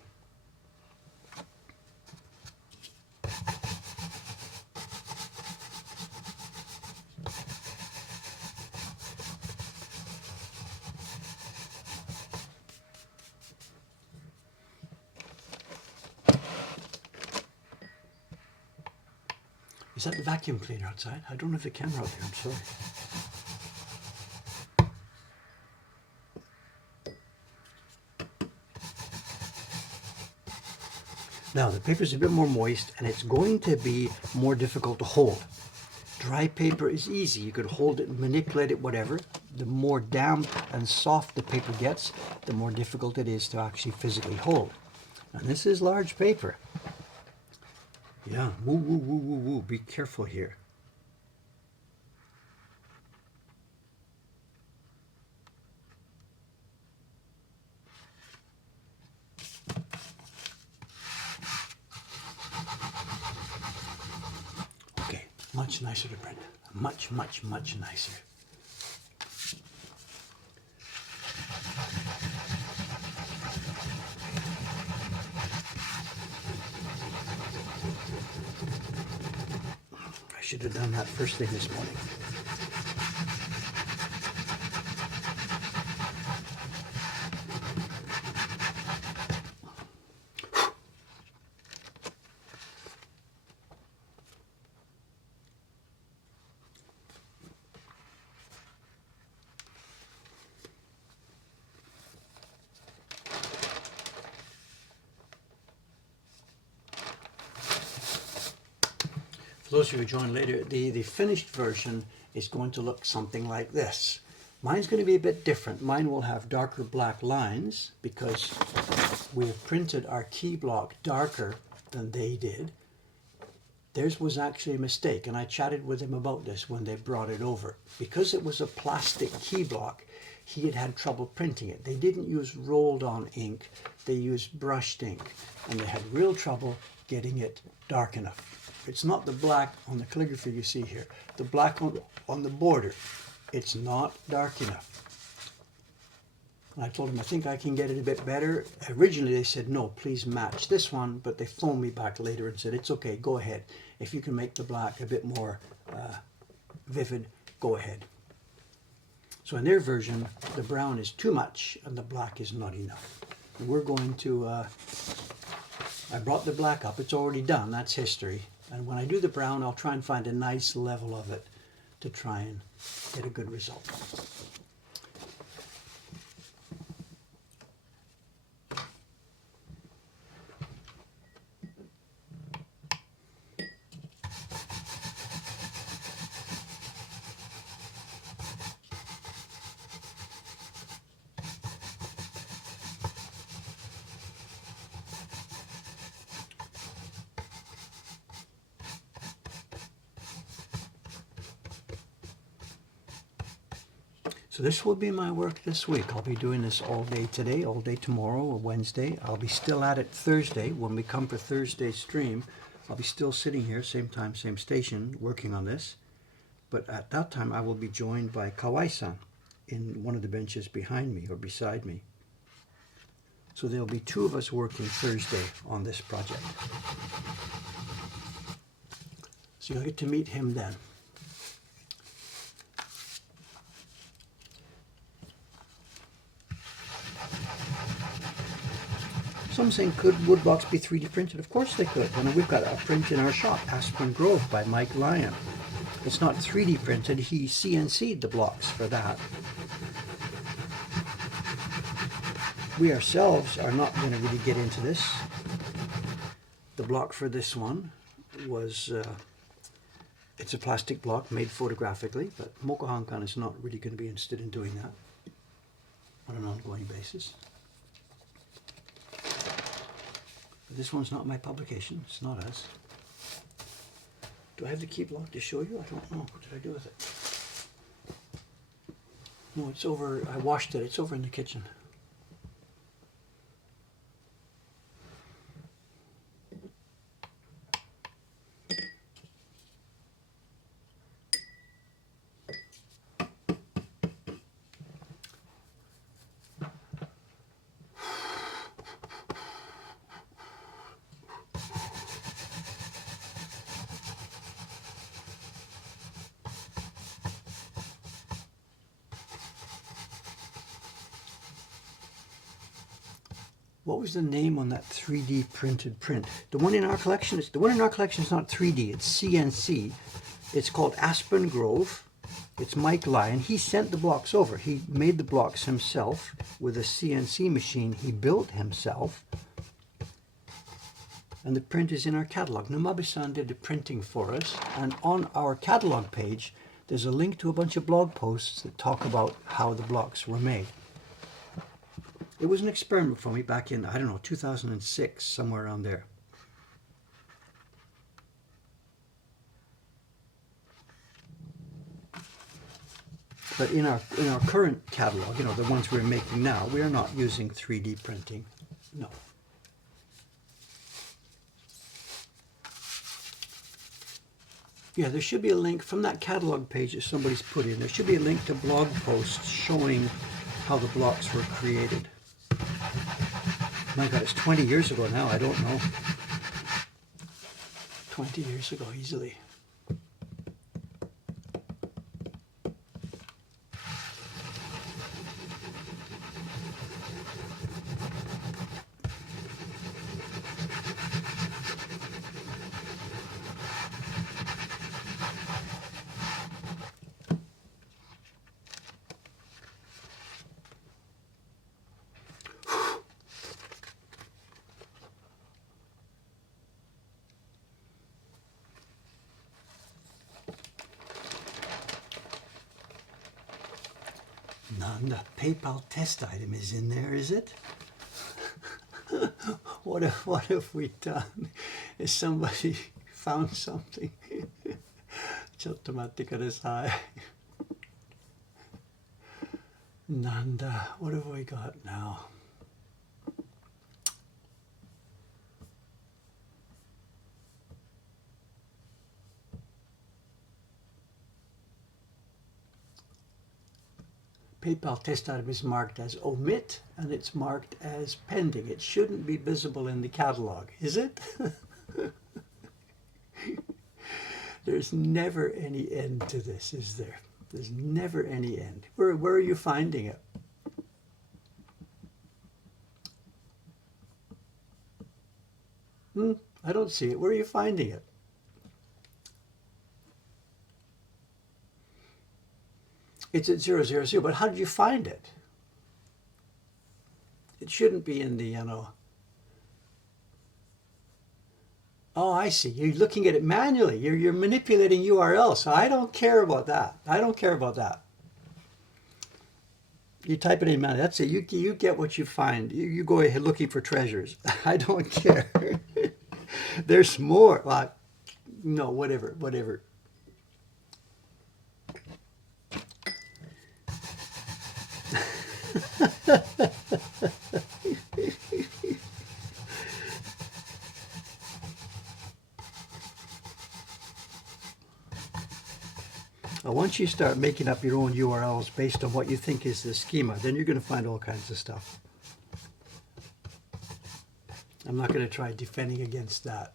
Is that the vacuum cleaner outside? I don't have the camera out there, I'm sorry. Now the paper is a bit more moist and it's going to be more difficult to hold. Dry paper is easy. You could hold it, manipulate it, whatever. The more damp and soft the paper gets, the more difficult it is to actually physically hold. And this is large paper. Yeah, woo, woo, woo, woo, woo. Be careful here. Okay, much nicer to print. Much, much, much nicer. should have done that first thing this morning. For those of you who join later, the finished version is going to look something like this. Mine's going to be a bit different. Mine will have darker black lines because we have printed our key block darker than they did. Theirs was actually a mistake, and I chatted with him about this when they brought it over. Because it was a plastic key block, he had had trouble printing it. They didn't use rolled on ink, they used brushed ink, and they had real trouble getting it dark enough. It's not the black on the calligraphy you see here. The black on the border, it's not dark enough. And I told him I think I can get it a bit better. Originally they said, no, please match this one, but they phoned me back later and said, it's okay, go ahead. If you can make the black a bit more vivid, go ahead. So in their version, the brown is too much and the black is not enough. And we're going to, I brought the black up, it's already done, that's history. And when I do the brown, I'll try and find a nice level of it to try and get a good result. So this will be my work this week. I'll be doing this all day today, all day tomorrow or Wednesday. I'll be still at it Thursday. When we come for Thursday's stream, I'll be still sitting here, same time, same station, working on this. But at that time, I will be joined by Kawai-san in one of the benches behind me or beside me. So there'll be two of us working Thursday on this project. So you'll get to meet him then. Some saying, could woodblocks be 3D printed? Of course they could. And we've got a print in our shop, Aspen Grove by Mike Lyon. It's not 3D printed, he CNC'd the blocks for that. We ourselves are not going to really get into this. The block for this one was, it's a plastic block made photographically, but Mokuhankan is not really going to be interested in doing that on an ongoing basis. This one's not my publication, it's not us. Do I have the key block to show you? I don't know. What did I do with it? No, it's over, I washed it, it's over in the kitchen. What was the name on that 3D printed print? The one in our collection is not 3D, it's CNC. It's called Aspen Grove. It's Mike Lyon. He sent the blocks over. He made the blocks himself with a CNC machine he built himself. And the print is in our catalog. Numabe-san did the printing for us. And on our catalog page, there's a link to a bunch of blog posts that talk about how the blocks were made. It was an experiment for me back in, I don't know, 2006, somewhere around there. But in our current catalog, you know, the ones we're making now, we are not using 3D printing. No. Yeah, there should be a link from that catalog page that somebody's put in. There should be a link to blog posts showing how the blocks were created. My God, it's 20 years ago now, I don't know. 20 years ago, easily. Nanda, PayPal test item is in there, is it? What have we done? Is somebody found something? ちょっと待ってください。Nanda, what have we got now? PayPal test item is marked as omit and it's marked as pending. It shouldn't be visible in the catalog, is it? There's never any end to this, is there? There's never any end. Where are you finding it? I don't see it. Where are you finding it? It's at 000, but how did you find it? It shouldn't be in the, you know. Oh, I see. You're looking at it manually. You're manipulating URLs. So I don't care about that. I don't care about that. You type it in manually. That's it. You get what you find. You go ahead looking for treasures. I don't care. There's more. Well, no, whatever. Once you start making up your own URLs based on what you think is the schema, then you're going to find all kinds of stuff. I'm not going to try defending against that.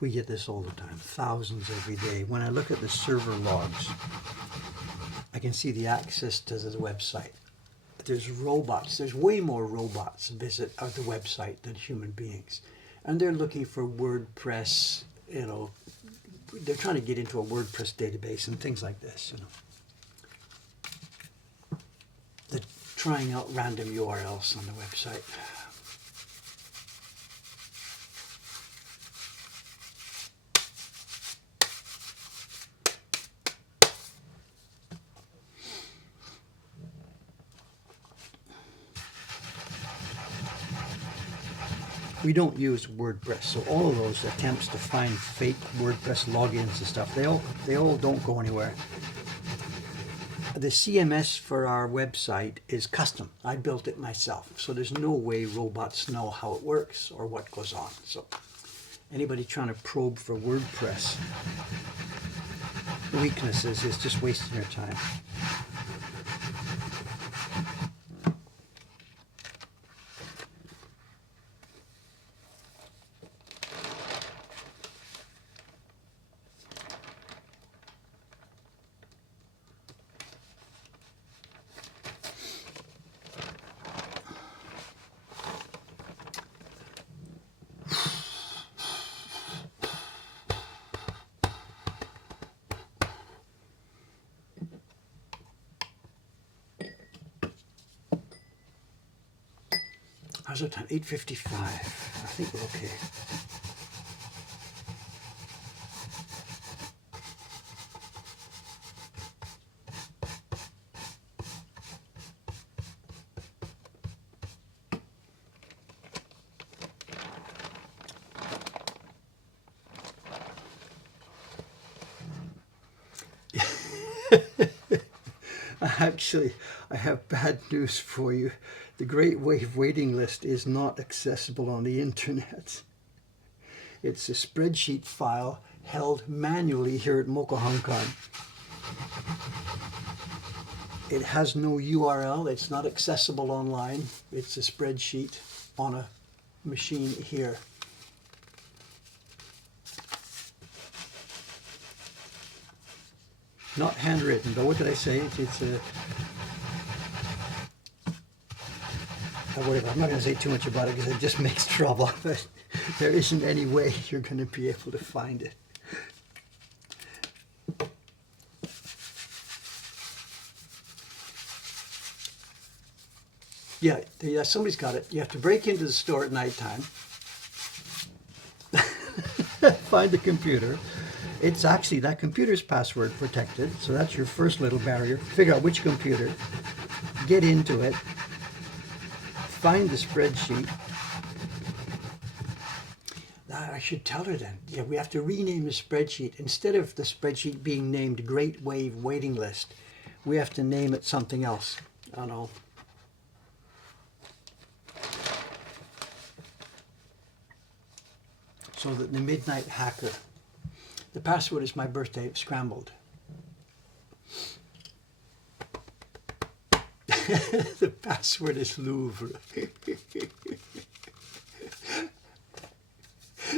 We get this all the time, thousands every day. When I look at the server logs, I can see the access to the website. There's robots. There's way more robots visit the website than human beings. And they're looking for WordPress, you know, they're trying to get into a WordPress database and things like this, you know. They're trying out random URLs on the website. We don't use WordPress, so all of those attempts to find fake WordPress logins and stuff, they all don't go anywhere. The CMS for our website is custom. I built it myself, so there's no way robots know how it works or what goes on. So anybody trying to probe for WordPress weaknesses is just wasting your time. How's the time? 8:55. I think we're okay. Actually, I have bad news for you. The Great Wave waiting list is not accessible on the internet. It's a spreadsheet file held manually here at Mokuhankan. It has no URL. It's not accessible online. It's a spreadsheet on a machine here. Not handwritten, but what did I say? It's a... whatever. I'm not going to say too much about it because it just makes trouble. But there isn't any way you're going to be able to find it. Yeah, somebody's got it. You have to break into the store at nighttime, find the computer. It's actually, that computer's password protected, so that's your first little barrier. Figure out which computer, get into it, find the spreadsheet. I should tell her then. Yeah, we have to rename the spreadsheet. Instead of the spreadsheet being named Great Wave Waiting List, we have to name it something else. I don't know. So that the Midnight Hacker, the password is my birthday scrambled. The password is Louvre.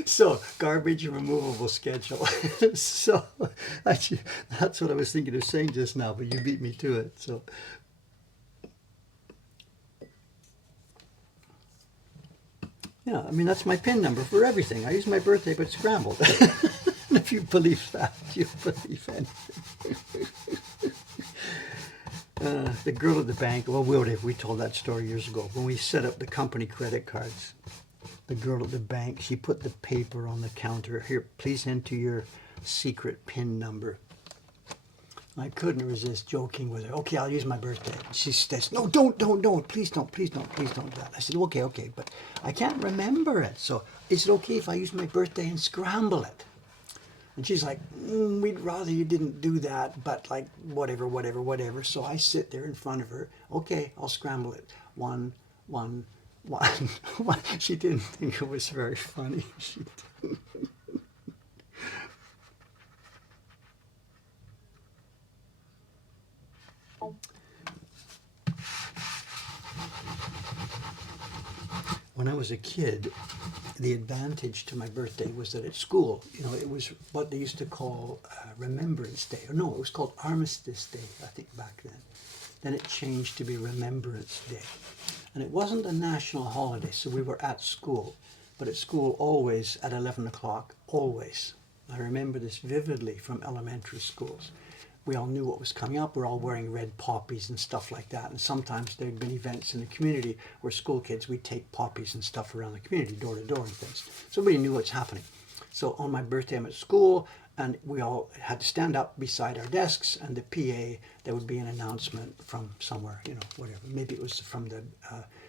So, garbage removable schedule. So, actually, that's what I was thinking of saying just now, but you beat me to it. So, yeah, I mean, that's my PIN number for everything. I use my birthday, but scrambled. And if you believe that, you believe anything. The girl at the bank, well, we told that story years ago. When we set up the company credit cards, the girl at the bank, she put the paper on the counter. Here, please enter your secret PIN number. I couldn't resist joking with her. Okay, I'll use my birthday. She says, no, don't, please don't do that. I said, okay, but I can't remember it. So is it okay if I use my birthday and scramble it? And she's like, we'd rather you didn't do that, but like, whatever. So I sit there in front of her. Okay, I'll scramble it. One. She didn't think it was very funny. She didn't. When I was a kid, the advantage to my birthday was that at school, it was what they used to call Remembrance Day. Or no, it was called Armistice Day, I think, back then. Then it changed to be Remembrance Day. And it wasn't a national holiday, so we were at school. But at school, always at 11 o'clock, always. I remember this vividly from elementary schools. We all knew what was coming up. We're all wearing red poppies and stuff like that. And sometimes there'd been events in the community where school kids, we'd take poppies and stuff around the community, door to door and things. So everybody knew what's happening. So on my birthday, I'm at school, and we all had to stand up beside our desks, and the PA, there would be an announcement from somewhere, whatever. Maybe it was from the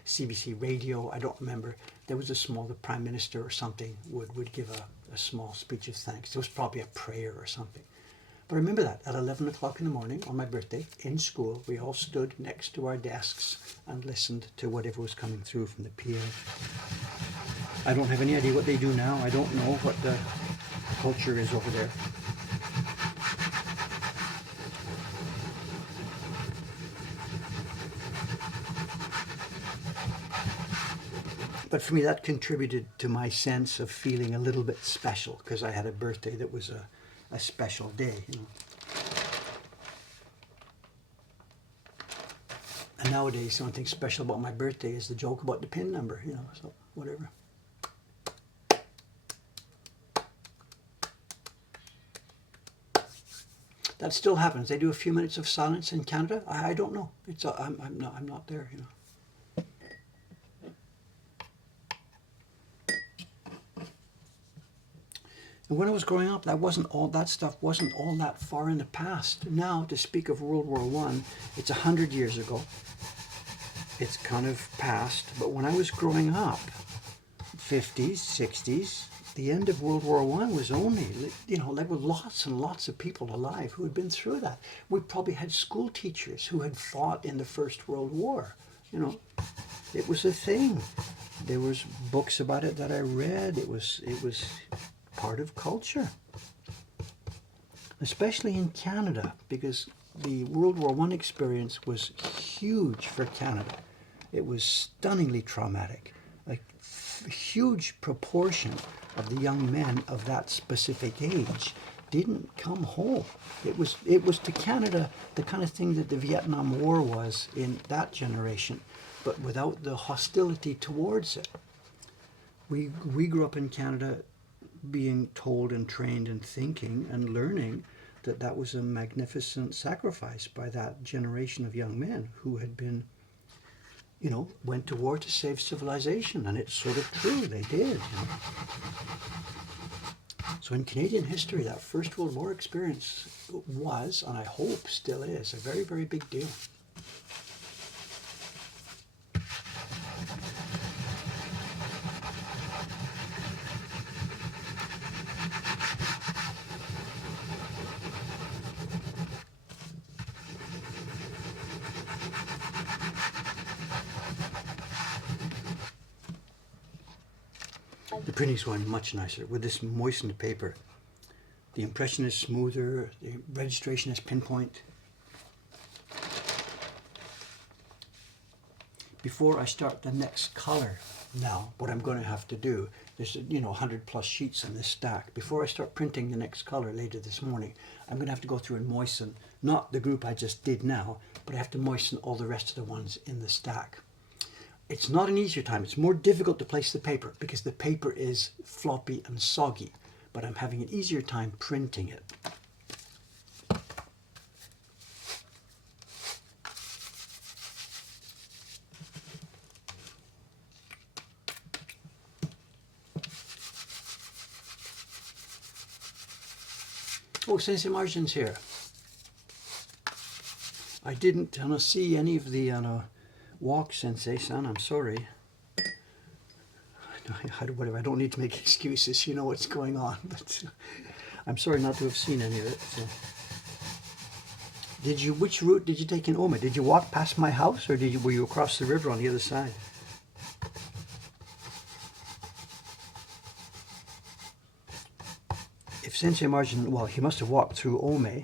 CBC radio, I don't remember. There was the Prime Minister or something would give a small speech of thanks. It was probably a prayer or something. But remember that, at 11 o'clock in the morning on my birthday, in school, we all stood next to our desks and listened to whatever was coming through from the PA. I don't have any idea what they do now. I don't know what the culture is over there. But for me, that contributed to my sense of feeling a little bit special, because I had a birthday that was a special day, And nowadays, something special about my birthday is the joke about the PIN number, so whatever. That still happens. They do a few minutes of silence in Canada. I don't know. I'm not there, And when I was growing up, that stuff wasn't all that far in the past. Now, to speak of World War I, it's 100 years ago. It's kind of past. But when I was growing up, 50s, 60s, the end of World War I was only, there were lots and lots of people alive who had been through that. We probably had school teachers who had fought in the First World War. It was a thing. There was books about it that I read. It was part of culture, especially in Canada, because the World War I experience was huge for Canada. It was stunningly traumatic. A huge proportion of the young men of that specific age didn't come home. It was to Canada the kind of thing that the Vietnam War was in that generation, but without the hostility towards it. We grew up in Canada being told and trained and thinking and learning that was a magnificent sacrifice by that generation of young men who had been, you know, went to war to save civilization, and it's sort of true, they did. You know? So in Canadian history, that First World War experience was, and I hope still is, a very, very big deal. The printing's going much nicer with this moistened paper. The impression is smoother, the registration is pinpoint. Before I start the next color now, what I'm going to have to do, there's 100 plus sheets in this stack. Before I start printing the next color later this morning, I'm going to have to go through and moisten, not the group I just did now, but I have to moisten all the rest of the ones in the stack. It's not an easier time. It's more difficult to place the paper because the paper is floppy and soggy, but I'm having an easier time printing it. Oh, Sensei Margin's here. I didn't see any of the walk, Sensei-san, I'm sorry. Whatever, I don't need to make excuses, you know what's going on, but I'm sorry not to have seen any of it. So. Which route did you take in Ome? Did you walk past my house, or were you across the river on the other side? If Sensei Margin, well, he must have walked through Ome.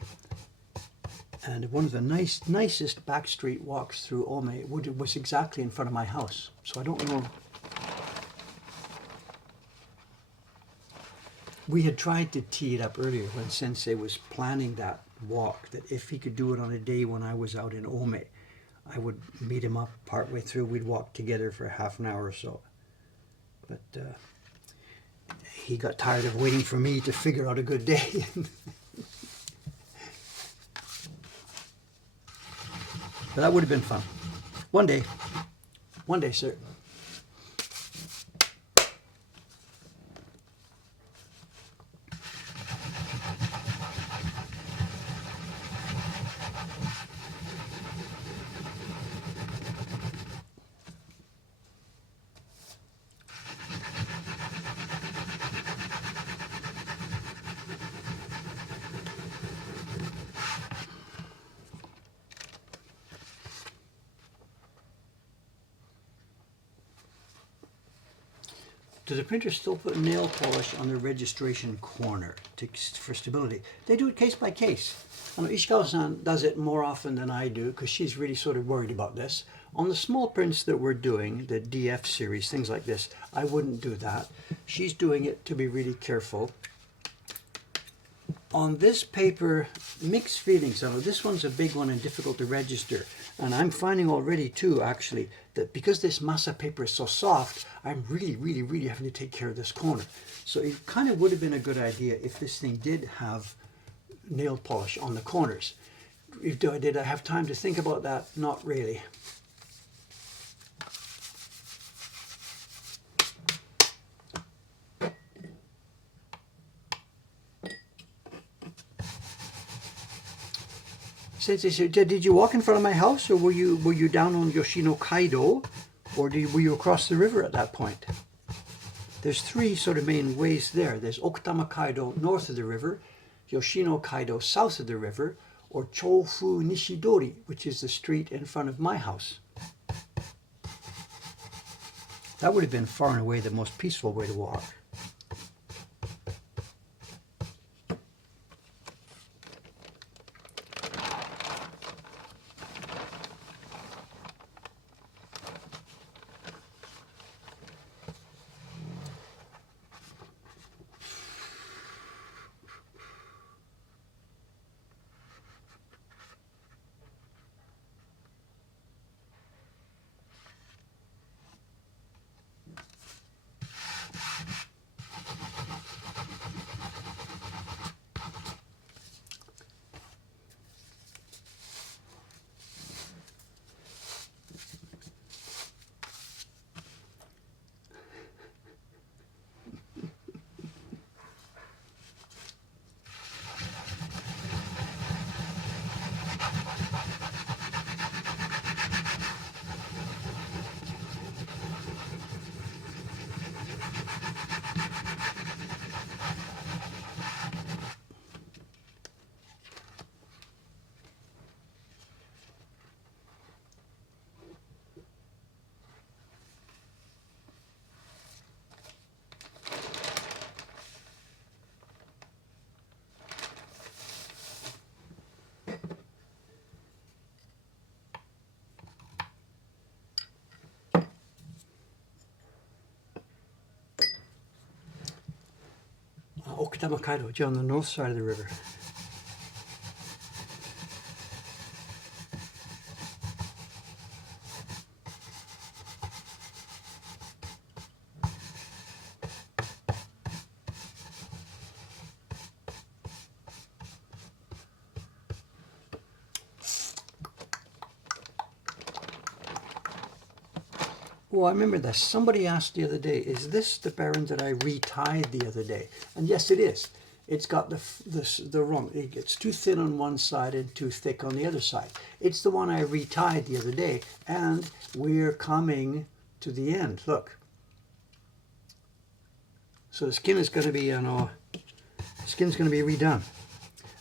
And one of the nicest back street walks through Ome was exactly in front of my house. So I don't know. We had tried to tee it up earlier when Sensei was planning that walk, that if he could do it on a day when I was out in Ome, I would meet him up partway through. We'd walk together for half an hour or so. But he got tired of waiting for me to figure out a good day. But that would have been fun. One day, sir. Do the printers still put nail polish on the registration corner for stability? They do it case by case. I know Ishikawa-san does it more often than I do because she's really sort of worried about this. On the small prints that we're doing, the DF series, things like this, I wouldn't do that. She's doing it to be really careful. On this paper, mixed feelings. I know this one's a big one and difficult to register. And I'm finding already too, actually, that because this masa paper is so soft, I'm really having to take care of this corner. So it kind of would have been a good idea if this thing did have nail polish on the corners. Did I have time to think about that? Not really. Sensei, did you walk in front of my house, or were you down on Yoshino Kaido, or were you across the river at that point? There's three sort of main ways there. There's Okutama Kaido north of the river, Yoshino Kaido south of the river, or Chofu Nishidori, which is the street in front of my house. That would have been far and away the most peaceful way to walk. Okutamakaido, which is on the north side of the river. Oh, I remember this. Somebody asked the other day, is this the Baron that I retied the other day? And yes, it is. It's got the wrong, it's too thin on one side and too thick on the other side. It's the one I retied the other day, and we're coming to the end. Look. So the skin is going to be, skin's going to be redone.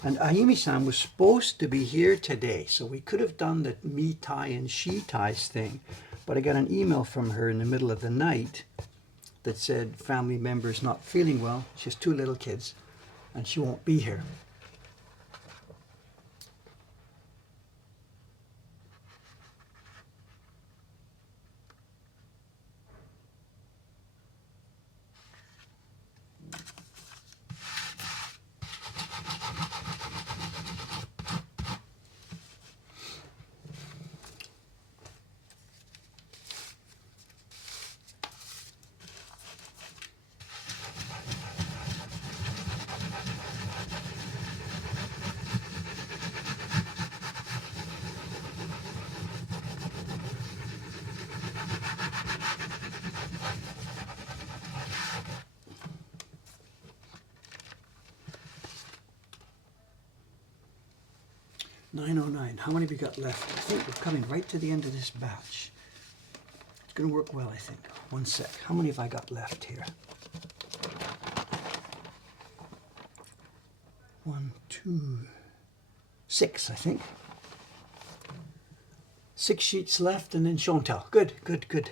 And Ayumi-san was supposed to be here today, so we could have done the me tie and she ties thing. But I got an email from her in the middle of the night that said family member's not feeling well. She has 2 little kids and she won't be here. $9.09. How many have we got left? I think we're coming right to the end of this batch. It's going to work well, I think. One sec. How many have I got left here? 1, 2, 6, I think. 6 sheets left, and then Chantal. Good, good, good.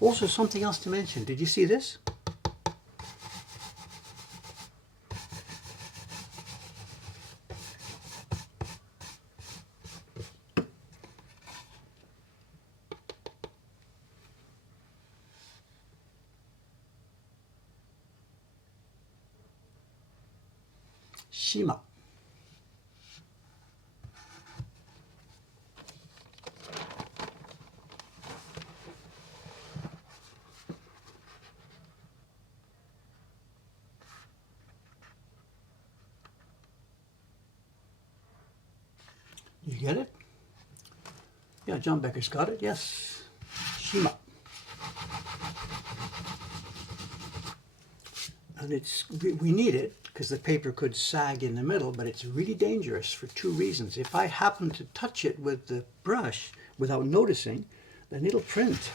Also, something else to mention. Did you see this? Shima. You get it? Yeah, John Becker's got it, yes. Shima. And we need it because the paper could sag in the middle, but it's really dangerous for 2 reasons. If I happen to touch it with the brush without noticing, then it'll print.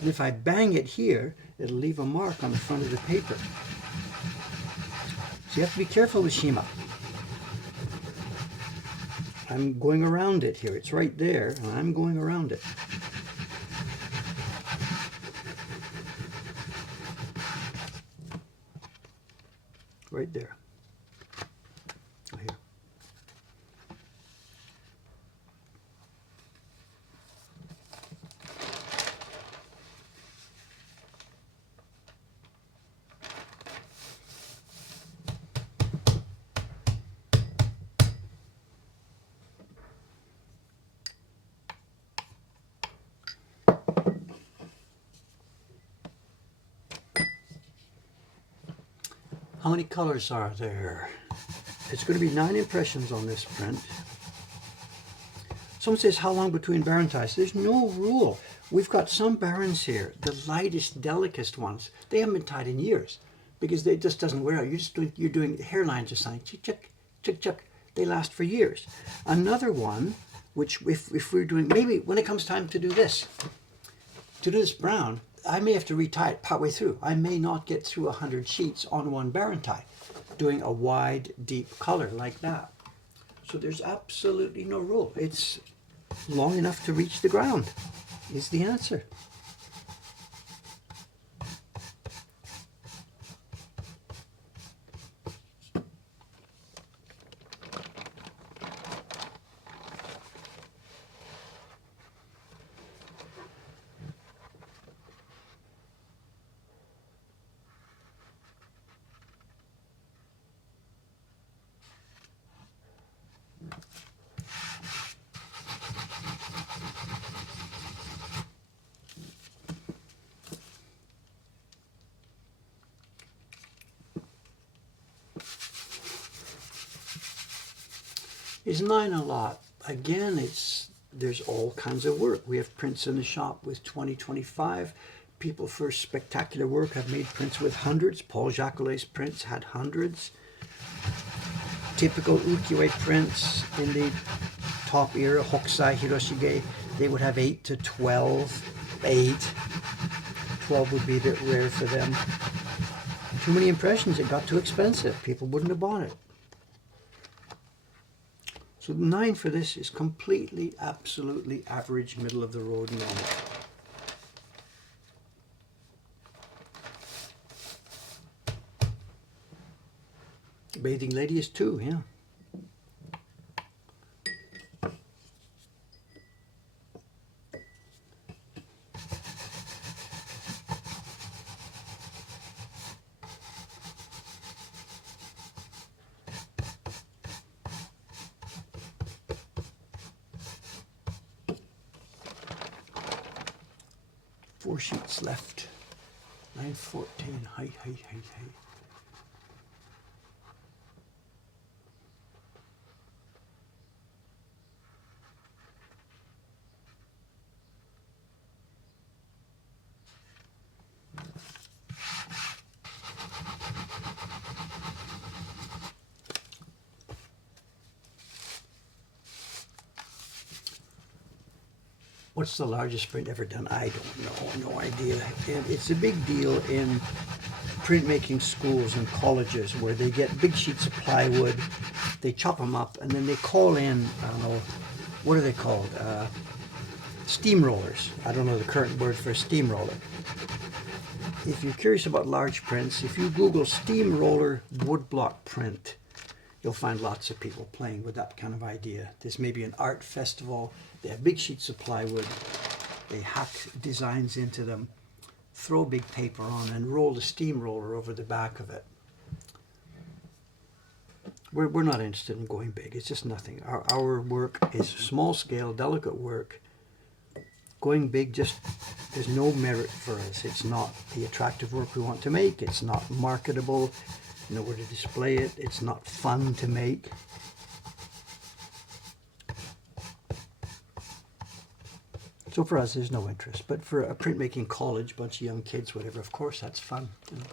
And if I bang it here, it'll leave a mark on the front of the paper. So you have to be careful with Shima. I'm going around it here. It's right there, and I'm going around it. Right there. Here. How many colors are there? It's going to be 9 impressions on this print. Someone says, how long between Baron ties? There's no rule. We've got some Barons here, the lightest, delicatest ones. They haven't been tied in years because it just doesn't wear out. You're doing hairlines just like chick, chick, chick, chick. They last for years. Another one, which if we're doing, maybe when it comes time to do this brown, I may have to retie it partway through. I may not get through 100 sheets on one Baron tie, doing a wide, deep color like that. So there's absolutely no rule. It's long enough to reach the ground is the answer. Is 9 a lot? Again, there's all kinds of work. We have prints in the shop with 20, 25. People for spectacular work have made prints with hundreds. Paul Jacquelet's prints had hundreds. Typical ukiyo-e prints in the top era, Hokusai, Hiroshige, they would have 8 to 12. 8. 12 would be a bit rare for them. Too many impressions, it got too expensive. People wouldn't have bought it. So 9 for this is completely, absolutely average, middle of the road normal. Bathing Lady is 2, yeah. Four sheets left. 9:14. Hi. What's the largest print ever done? I don't know, no idea. And it's a big deal in printmaking schools and colleges where they get big sheets of plywood, they chop them up, and then they call in, I don't know, what are they called? Steamrollers. I don't know the current word for a steamroller. If you're curious about large prints, if you Google steamroller woodblock print, you'll find lots of people playing with that kind of idea. There's maybe an art festival, they have big sheets of plywood, they hack designs into them, throw big paper on and roll the steamroller over the back of it. We're not interested in going big, it's just nothing. Our work is small scale, delicate work. Going big there's no merit for us. It's not the attractive work we want to make, it's not marketable, nowhere to display it, it's not fun to make. So for us, there's no interest. But for a printmaking college, bunch of young kids, whatever, of course, that's fun. You know.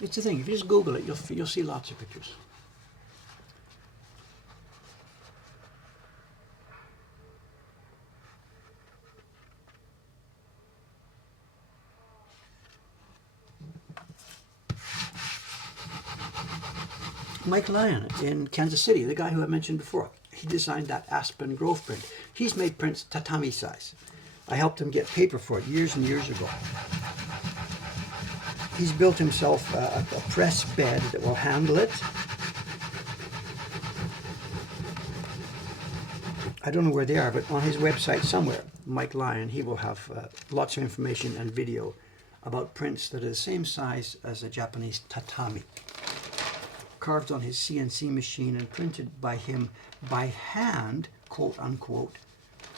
It's the thing, if you just Google it, you'll see lots of pictures. Mike Lyon in Kansas City, the guy who I mentioned before, he designed that Aspen Grove print. He's made prints tatami size. I helped him get paper for it years and years ago. He's built himself a press bed that will handle it. I don't know where they are, but on his website somewhere, Mike Lyon, he will have lots of information and video about prints that are the same size as a Japanese tatami. Carved on his CNC machine and printed by him by hand, quote unquote,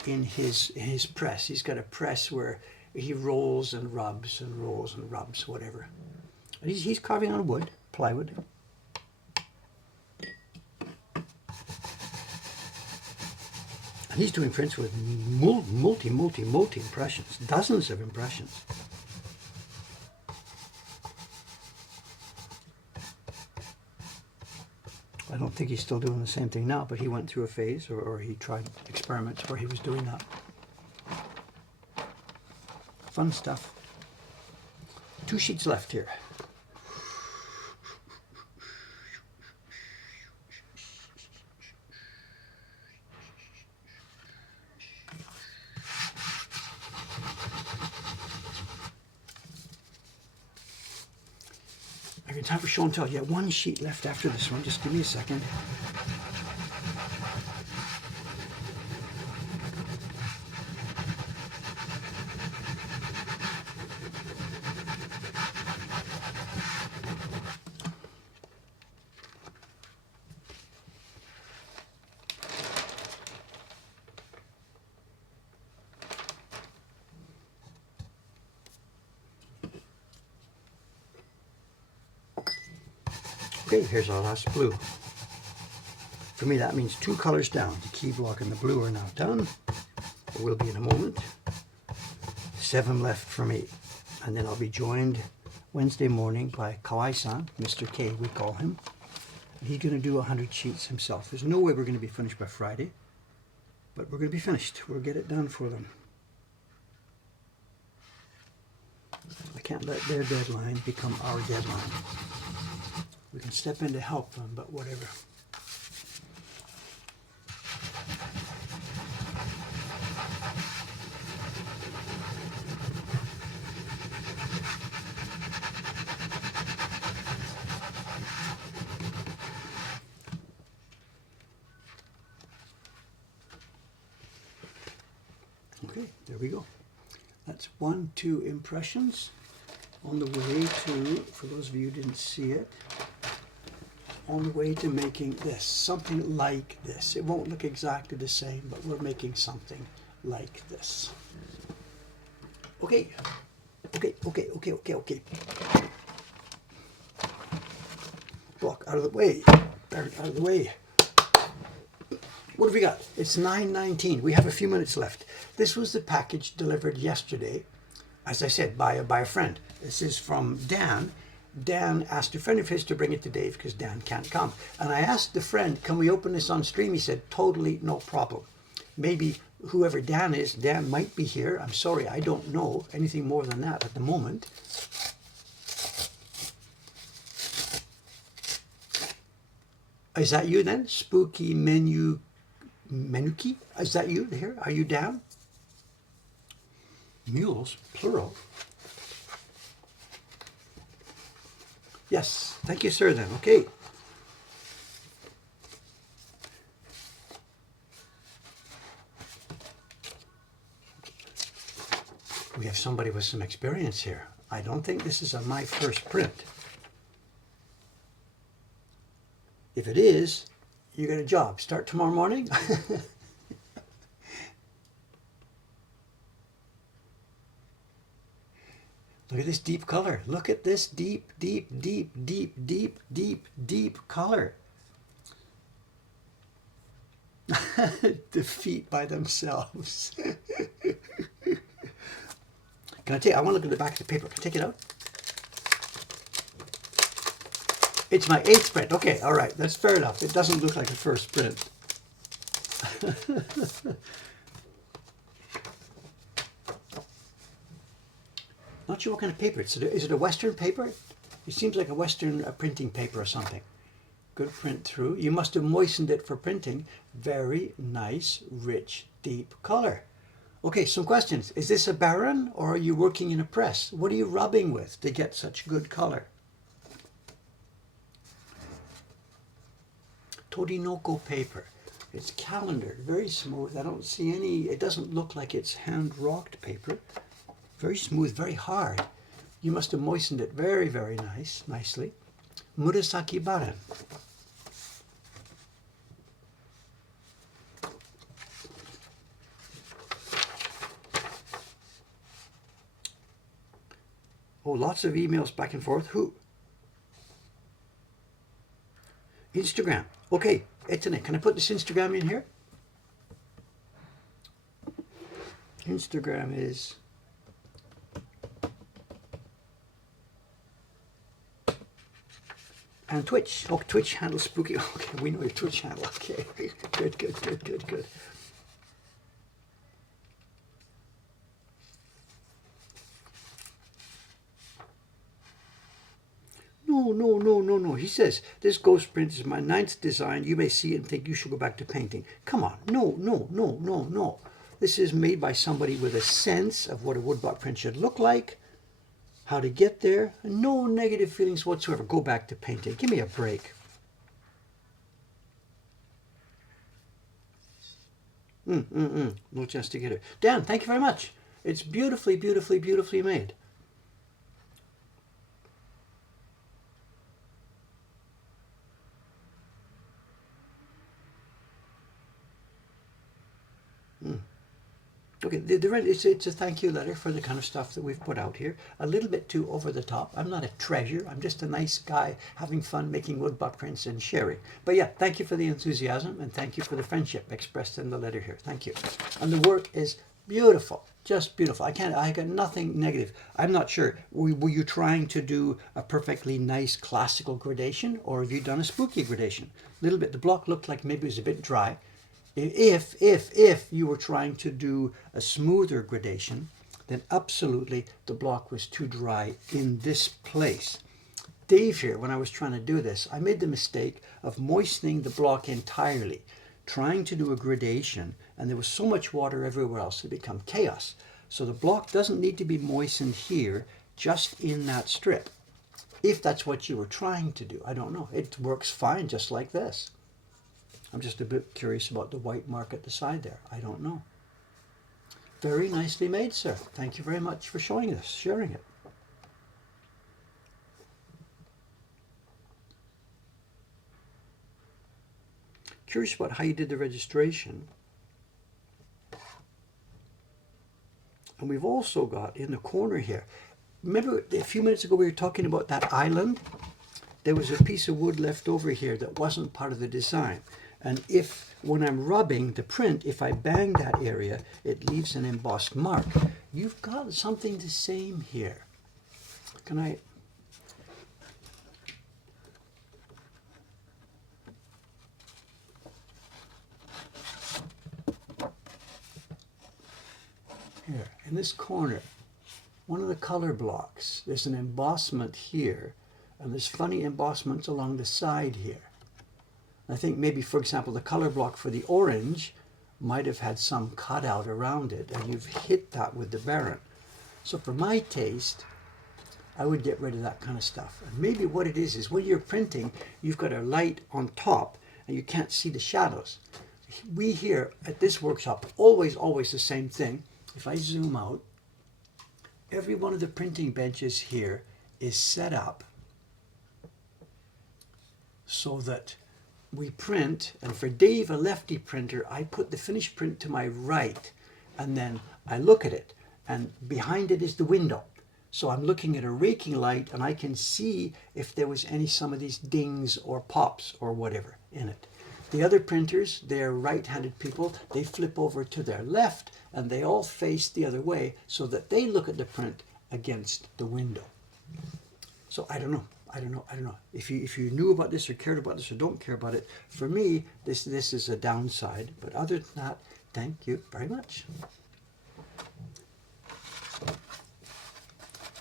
in his press. He's got a press where he rolls and rubs and rolls and rubs, whatever. And he's carving on wood, plywood. And he's doing prints with multi impressions, dozens of impressions. I don't think he's still doing the same thing now, but he went through a phase, or he tried experiments where he was doing that. Fun stuff. 2 sheets left here. I have time for show and tell. Yeah, 1 sheet left after this one. Just give me a second. Okay, here's our last blue. For me, that means 2 colors down. The key block and the blue are now done. It will be in a moment. 7 left for me. And then I'll be joined Wednesday morning by Kawai-san, Mr. K we call him. He's going to do 100 sheets himself. There's no way we're going to be finished by Friday, but we're going to be finished. We'll get it done for them. I can't let their deadline become our deadline. We can step in to help them, but whatever. Okay, there we go. That's 1, 2 impressions. On the way to, for those of you who didn't see it, on the way to making this, something like this. It won't look exactly the same, but we're making something like this. Okay, okay. Block out of the way, out of the way. What have we got? It's 9:19. We have a few minutes left. This was the package delivered yesterday, as I said, by a friend. This is from Dan. Dan asked a friend of his to bring it to Dave because Dan can't come. And I asked the friend, can we open this on stream? He said, totally no problem. Maybe whoever Dan is, Dan might be here. I'm sorry, I don't know anything more than that at the moment. Is that you then? Spooky Menuki? Is that you here? Are you down? Mules, plural. Yes, thank you, sir, then. Okay. We have somebody with some experience here. I don't think this is my first print. If it is, you get a job. Start tomorrow morning. Look at this deep color. Look at this deep color. The feet by themselves. Can I take, I want to look at the back of the paper. Can I take it out? It's my 8th print. Okay, all right. That's fair enough. It doesn't look like a first print. Not sure what kind of paper. Is it a Western paper? It seems like a Western printing paper or something. Good print through. You must have moistened it for printing. Very nice, rich, deep color. Okay, some questions. Is this a Baron or are you working in a press? What are you rubbing with to get such good color? Torinoko paper. It's calendared, very smooth. I don't see any, it doesn't look like it's hand-rocked paper. Very smooth, very hard. You must have moistened it very, very nicely. Murasaki Baran. Oh, lots of emails back and forth. Who? Instagram. Okay, Etene, can I put this Instagram in here? Instagram is... And Twitch. Oh, Twitch handle spooky. Okay, we know your Twitch handle. Okay, good. No. He says, this ghost print is my 9th design. You may see it and think you should go back to painting. Come on. No. This is made by somebody with a sense of what a woodblock print should look like. How to get there. No negative feelings whatsoever. Go back to painting. Give me a break. No chance to get it. Dan, thank you very much. It's beautifully made. Okay, it's a thank you letter for the kind of stuff that we've put out here. A little bit too over the top. I'm not a treasure. I'm just a nice guy having fun making woodblock prints and sharing. But yeah, thank you for the enthusiasm and thank you for the friendship expressed in the letter here. Thank you. And the work is beautiful, just beautiful. I got nothing negative. I'm not sure. Were you trying to do a perfectly nice classical gradation, or have you done a spooky gradation? A little bit. The block looked like maybe it was a bit dry. If you were trying to do a smoother gradation, then absolutely the block was too dry in this place. Dave here, when I was trying to do this, I made the mistake of moistening the block entirely, trying to do a gradation, and there was so much water everywhere else it became chaos. So the block doesn't need to be moistened here, just in that strip. If that's what you were trying to do, I don't know. It works fine just like this. I'm just a bit curious about the white mark at the side there. I don't know. Very nicely made, sir. Thank you very much for showing us, sharing it. Curious about how you did the registration. And we've also got in the corner here, remember a few minutes ago we were talking about that island? There was a piece of wood left over here that wasn't part of the design. And if, when I'm rubbing the print, if I bang that area, it leaves an embossed mark. You've got something the same here. Can I? Here, in this corner, one of the color blocks, there's an embossment here, and there's funny embossments along the side here. I think maybe, for example, the color block for the orange might have had some cutout around it, and you've hit that with the Baron. So for my taste, I would get rid of that kind of stuff. And maybe what it is when you're printing, you've got a light on top, and you can't see the shadows. We here at this workshop, always the same thing. If I zoom out, every one of the printing benches here is set up so that we print, and for Dave, a lefty printer, I put the finished print to my right, and then I look at it, and behind it is the window. So I'm looking at a raking light, and I can see if there was some of these dings or pops or whatever in it. The other printers, they're right-handed people, they flip over to their left, and they all face the other way so that they look at the print against the window. So I don't know. If you knew about this or cared about this or don't care about it, for me, this is a downside. But other than that, thank you very much.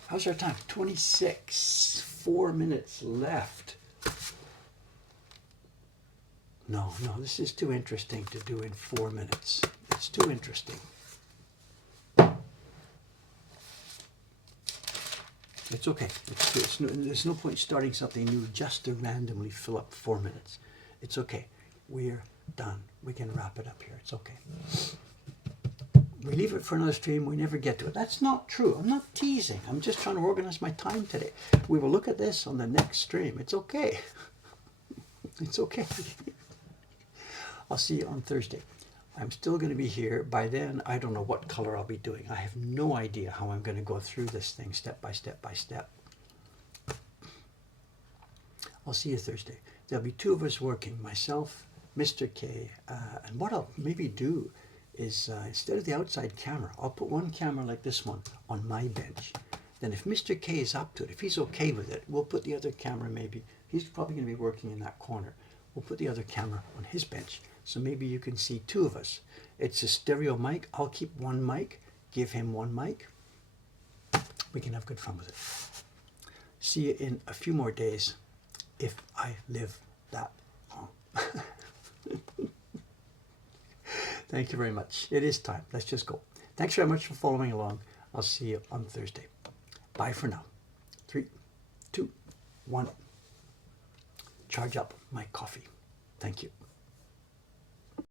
How's our time? 26. 4 minutes left. No, this is too interesting to do in 4 minutes. It's too interesting. It's okay. There's no point starting something new just to randomly fill up 4 minutes. It's okay. We're done. We can wrap it up here. It's okay. We leave it for another stream. We never get to it. That's not true. I'm not teasing. I'm just trying to organize my time today. We will look at this on the next stream. It's okay. It's okay. I'll see you on Thursday. I'm still going to be here. By then, I don't know what color I'll be doing. I have no idea how I'm going to go through this thing step by step by step. I'll see you Thursday. There'll be 2 of us working, myself, Mr. K, and what I'll maybe do is instead of the outside camera, I'll put one camera like this one on my bench. Then if Mr. K is up to it, if he's okay with it, we'll put the other camera maybe, he's probably going to be working in that corner. We'll put the other camera on his bench. So maybe you can see 2 of us. It's a stereo mic. I'll keep one mic, give him one mic. We can have good fun with it. See you in a few more days, if I live that long. Thank you very much. It is time. Let's just go. Thanks very much for following along. I'll see you on Thursday. Bye for now. 3, 2, 1. Charge up my coffee. Thank you.